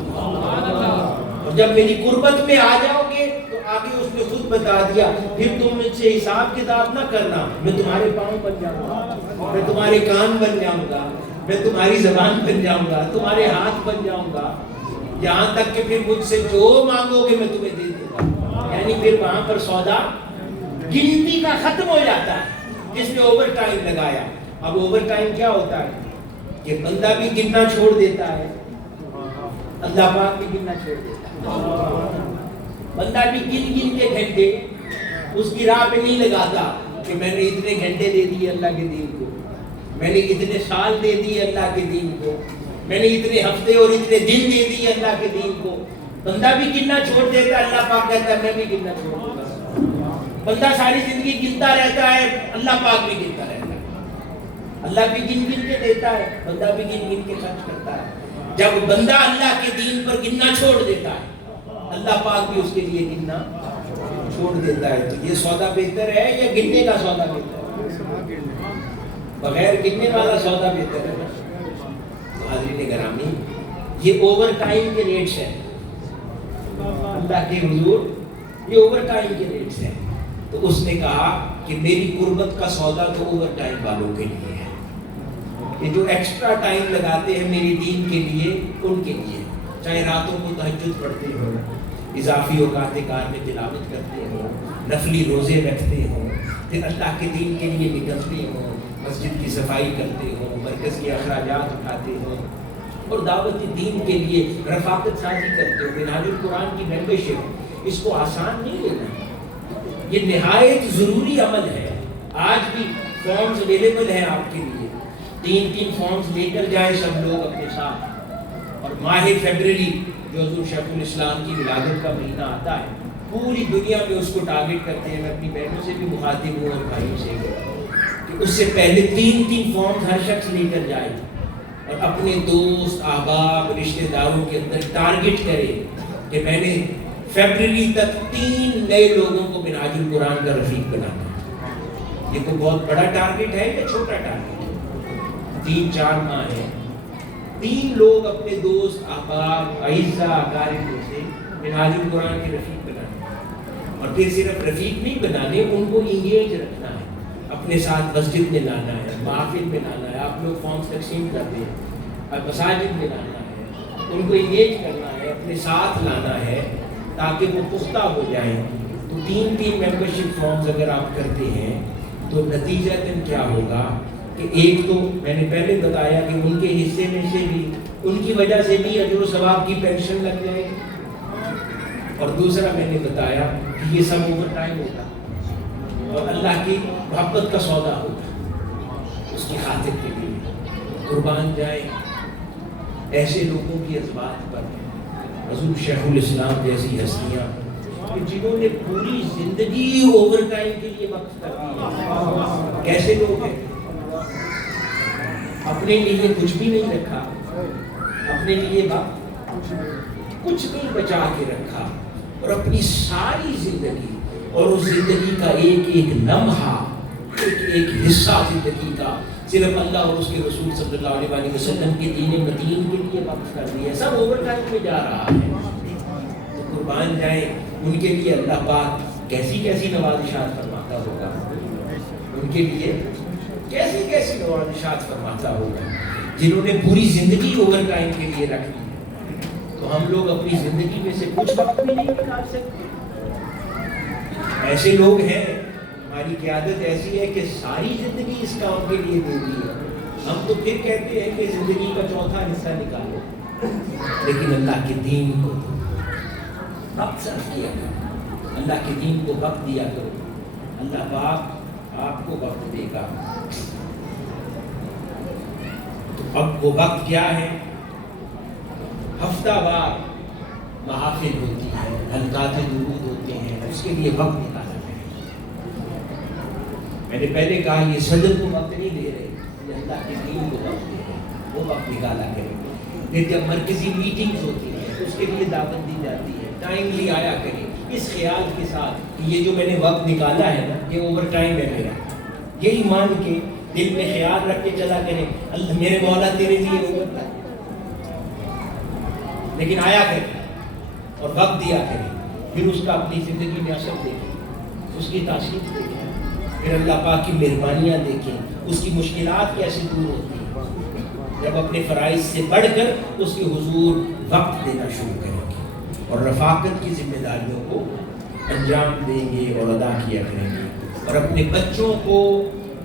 اور جب میری قربت میں آ جاؤ گے تو آگے اس نے خود بتا دیا پھر تم مجھ سے حساب کتاب نہ کرنا، میں تمہارے پاؤں بن جاؤں گا، میں تمہارے کان بن جاؤں گا، میں تمہاری زبان بن جاؤں گا، تمہارے ہاتھ بن جاؤں گا، یہاں تک کہ پھر مجھ سے جو مانگو گے میں تمہیں دے دوں گا۔ یعنی پھر وہاں پر سودا گنتی کا ختم ہو جاتا ہے جس نے اوور ٹائم لگایا۔ اب اوور ٹائم کیا ہوتا ہے کہ بندہ بھی گننا چھوڑ دیتا ہے، اللہ پاک بھی گننا چھوڑ دیتا ہے۔ بندہ بھی گن گن کے گھنٹے اس کی راہ پہ نہیں لگاتا کہ میں نے اتنے گھنٹے دے دیے اللہ کے دین کو، میں نے اتنے سال دے دیے اللہ کے دین کو، میں نے اتنے ہفتے اور اتنے دن دے دیے اللہ کے دین کو۔ بندہ بھی گننا چھوڑ دیتا ہے، اللہ پاک کہتا ہے میں بھی گننا چھوڑ دوں گا۔ بندہ ساری زندگی گنتا رہتا ہے، اللہ پاک بھی گنتا رہتا ہے۔ اللہ بھی گن گن کے دیتا ہے، بندہ بھی گن گن کے خرچ کرتا ہے۔ جب بندہ اللہ کے دین پر گننا چھوڑ دیتا ہے، اللہ پاک بھی اس کے لیے گننا چھوڑ دیتا ہے۔ تو یہ سودا بہتر ہے یا گننے کا سودا بہتر ہے؟ بغیر گننے والا سودا بہتر ہے۔ تو حاضرین گرامی، یہ اوور ٹائم کے ریٹس ہیں اللہ کے حضور، یہ اوور ٹائم کے ریٹس ہیں۔ تو اس نے کہا کہ میری قربت کا سودا تو اوور ٹائم والوں کے لیے ہے، یہ جو ایکسٹرا ٹائم لگاتے ہیں میری دین کے لیے ان کے لیے، چاہے راتوں کو تہجد پڑھتے ہو، اضافی اوقات کار میں تلاوت کرتے ہو، نفلی روزے رکھتے ہو، پھر اللہ کے دین کے لیے نکلتے ہو، مسجد کی صفائی کرتے ہو، مرکز کے اخراجات اٹھاتے ہو، اور دعوت دین کے لیے رفاقت سازی کرتے ہو، منہاج القرآن کی ممبرشپ، اس کو آسان نہیں لینا، یہ نہایت ضروری عمل ہے۔ آج بھی فارمز اویلیبل ہیں آپ کے لیے، 3 فارمز لے کر جائیں سب لوگ اپنے ساتھ۔ اور ماہ فیبرری جو حضور شیخ الاسلام کی ولادت کا مہینہ آتا ہے، پوری دنیا میں اس کو ٹارگٹ کرتے ہیں۔ میں اپنی بہنوں سے بھی مخاطب ہوں اور بھائیوں سے کہ اس سے پہلے 3 فارمز ہر شخص لے کر جائے اور اپنے دوست، احباب، رشتہ داروں کے اندر ٹارگٹ کرے کہ میں نے فیبرری تک 3 نئے لوگوں کو منہاج القرآن کا رفیق بنانا ہے۔ یہ کوئی بہت بڑا ٹارگٹ ہے یا چھوٹا ٹارگٹ ہے؟ 3-4 ماہ ہے، 3 لوگ اپنے دوست، احباب، اعزاء، اقارب میں سے منہاج القرآن کے رفیق بنانے، اور پھر صرف رفیق نہیں بنانے، ان کو انگیج رکھنا ہے، اپنے ساتھ مسجد میں لانا ہے، محافل میں لانا ہے۔ آپ لوگ فارمز تقسیم کرتے ہیں، اب مساجد میں لانا ہے، ان کو انگیج کرنا ہے، اپنے ساتھ لانا ہے تاکہ وہ پختہ ہو جائیں۔ تو 3 ممبرشپ فارمز اگر آپ کرتے ہیں تو نتیجتاً کیا ہوگا کہ ایک تو میں نے پہلے بتایا کہ ان کے حصے میں سے بھی، ان کی وجہ سے بھی اجر و ثواب کی پینشن لگ جائے گی، اور دوسرا میں نے بتایا کہ یہ سب اوور ٹائم ہوگا اور اللہ کی محبت کا سودا ہوگا، اس کی خاطر کے لیے قربان جائیں ایسے لوگوں کی ازبات پر۔ حضور شیخ الاسلام جیسی ہستیاں جنہوں نے پوری زندگی اوور ٹائم کے لیے وقف کر دی، کیسے لوگ ہیں؟ اپنے لیے کچھ بھی نہیں رکھا، اپنے لیے کچھ نہیں بچا کے رکھا، اور اپنی ساری زندگی اور اس زندگی کا ایک لمحہ، ایک حصہ زندگی کا صرف اللہ اور اس کے رسول صلی اللہ علیہ وسلم کے دین متین کے لیے وقف کر دیا۔ سب اوور ٹائم میں جا رہا ہے۔ تو قربان جائیں ان کے لیے اللہ پاک کیسی کیسی نوازشات فرماتا ہوگا، ان کے لیے کیسی کیسی نوازشات فرماتا ہوگا جنہوں نے پوری زندگی اوور ٹائم کے لیے رکھ دی۔ تو ہم لوگ اپنی زندگی میں سے کچھ وقت بھی نہیں نکال سکتے۔ ایسے لوگ ہیں، ہماری قیادت ایسی ہے کہ ساری زندگی اس کام کے لیے دے دی ہے، ہم تو پھر کہتے ہیں کہ زندگی کا چوتھا حصہ نکالو، لیکن اللہ کے دین کو وقت صرف کیا کرو، اللہ کے دین کو وقت دیا کرو، اللہ پاک آپ کو وقت دے گا۔ تو اب وہ وقت کیا ہے؟ ہفتہ وار محافل ہوتی ہے، حلقات درود ہوتے ہیں، اس کے لیے وقت نکالا جائے۔ میں نے پہلے کہا یہ صدر کو وقت نہیں دے رہے، یہ اللہ کے دین کو وقت دے رہے، وہ وقت نکالا کرے۔ پھر جب مرکزی میٹنگز ہوتی ہیں اس کے لیے دعوت دی جاتی ہے، ٹائملی آیا کرے، اس خیال کے ساتھ کہ یہ جو میں نے وقت نکالا ہے نا، یہ اوور ٹائم ہے میرا، یہی مان کے دل میں خیال رکھ کے چلا کریں اللہ میرے مولا تیرے لیے وہ کرتا ہے، لیکن آیا کریں اور وقت دیا کریں، پھر اس کا اپنی زندگی میں اثر دیکھیں، اس کی تاثیر دیکھیں، پھر اللہ پاک کی مہربانیاں دیکھیں، اس کی مشکلات کیسے دور ہوتی ہیں جب اپنے فرائض سے بڑھ کر اس کے حضور وقت دینا شروع کریں گے اور رفاقت کی ذمہ داریوں کو انجام دیں گے اور ادا کیا کریں گے، اور اپنے بچوں کو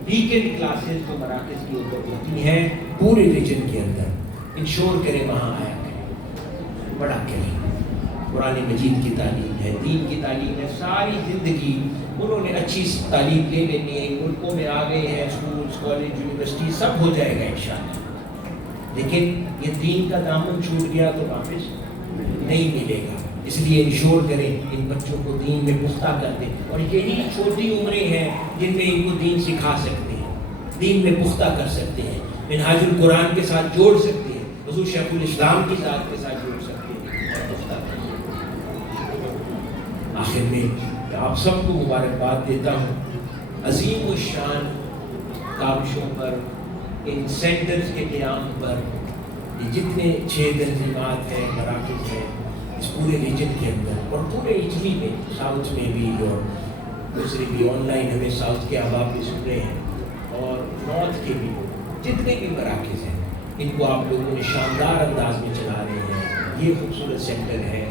ویکینڈ کلاسز جو مراکز کی اوپر ہوتی ہیں پورے ریجن کے اندر انشور کریں وہاں آیا کریں، پڑھا کریں، قرآن مجید کی تعلیم ہے، دین کی تعلیم ہے، ساری زندگی انہوں نے اچھی تعلیم لے لینی ہے، ملکوں میں آ گئے ہیں، اسکولز کالج یونیورسٹی سب ہو جائے گا انشاءاللہ، لیکن یہ دین کا دامن چھوٹ گیا تو واپس نہیں ملے گا، اس لیے انشور کریں ان بچوں کو دین میں پختہ کر دیں، اور یہی چھوٹی عمریں ہیں جن میں ان کو دین سکھا سکتے ہیں، دین میں پختہ کر سکتے ہیں، منہاج القرآن کے ساتھ جوڑ سکتے ہیں، حضور شیخ الاسلام کی ذات کے ساتھ جوڑ سکتے ہیں اور پختہ کر سکتے ہیں۔ آخر میں آپ سب کو مبارکباد دیتا ہوں عظیم الشان کاوشوں پر، ان سینٹرز کے قیام پر، یہ جتنے 6 تنظیمات ہیں، مراکز ہیں اس پورے ریجن کے اندر اور پورے اٹلی میں، ساؤتھ میں بھی اور دوسری بھی آن لائن ہمیں ساؤتھ کے احباب بھی سن رہے ہیں اور نارتھ کے بھی جتنے بھی مراکز ہیں ان کو آپ لوگوں نے شاندار انداز میں چلا رہے ہیں۔ یہ خوبصورت سینٹر ہے،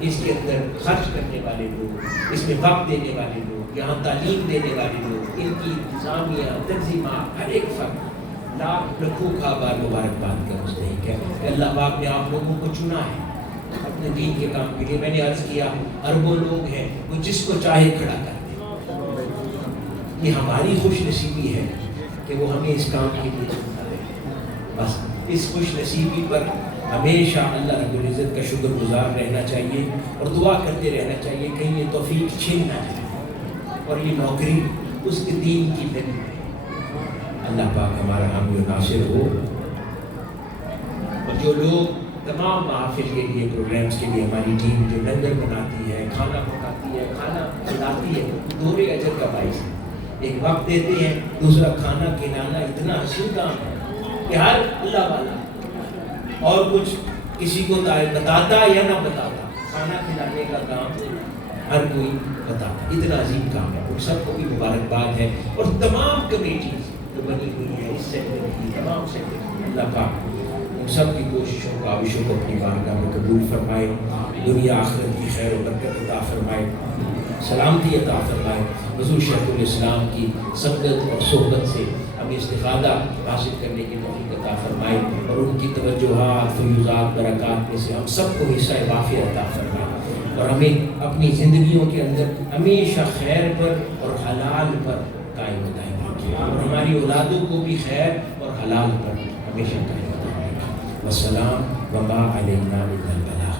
اس کے اندر خرچ کرنے والے لوگ، اس میں وقت دینے والے لوگ، یہاں تعلیم دینے والے لوگ، ان کی انتظامیہ تنظیمات، ہر ایک فرد لاکھ لکھوں کا بار مبارکباد کا مستحق ہے کہ اللہ پاک نے آپ لوگوں کو چنا ہے اپنے دین کے کام کے لیے۔ میں نے عرض کیا اربوں لوگ ہیں، وہ جس کو چاہے کھڑا کر دیں، یہ ہماری خوش نصیبی ہے کہ وہ ہمیں اس کام کے لیے چنتا ہے۔ بس اس خوش نصیبی پر ہمیشہ اللہ رب العزت کا شکر گزار رہنا چاہیے اور دعا کرتے رہنا چاہیے کہیں یہ توفیق چھین نہ جائے اور یہ نوکری اس کے دین کی لگی ہے۔ اللہ پاک ہمارا حامی و ناصر ہو، اور جو لوگ تمام محافل کے لیے، پروگرامز کے لیے ہماری ٹیم جو لنگر بناتی ہے، کھانا پکاتی ہے، کھانا کھلاتی ہے، دورے اجر کا باعث ہے۔ ایک وقت دیتے ہیں، دوسرا کھانا کھلانا اتنا حسین کام ہے کہ ہر اللہ والا اور کچھ کسی کو بتاتا یا نہ بتاتا، کھانا کھلانے کا کام ہر کوئی بتاتا، اتنا عظیم کام ہے۔ ان سب کو بھی مبارکباد ہے اور تمام کمیٹیز جو بنی ہوئی ہے اس سیکٹر کی، تمام سیکٹر کی، اللہ پاک ان سب کی کوششوں کاوشوں کو اپنی بارگاہ میں قبول فرمائے، دنیا آخرت کی خیر و برکت عطا فرمائے، سلامتی عطا فرمائے، حضور شیخ الاسلام کی سنگت اور صحبت سے ہمیں استفادہ حاصل کرنے کی توفیق عطا فرمائے اور ان کی توجہات، فیوزات، برکات میں سے ہم سب کو حصہ وافر عطا فرمائے اور ہمیں اپنی زندگیوں کے اندر ہمیشہ خیر پر اور حلال پر قائم دائم رکھے اور ہماری اولادوں کو بھی خیر اور حلال پر ہمیشہ قائم دائم رکھے۔ والسلام وما علینا الا البلاغ۔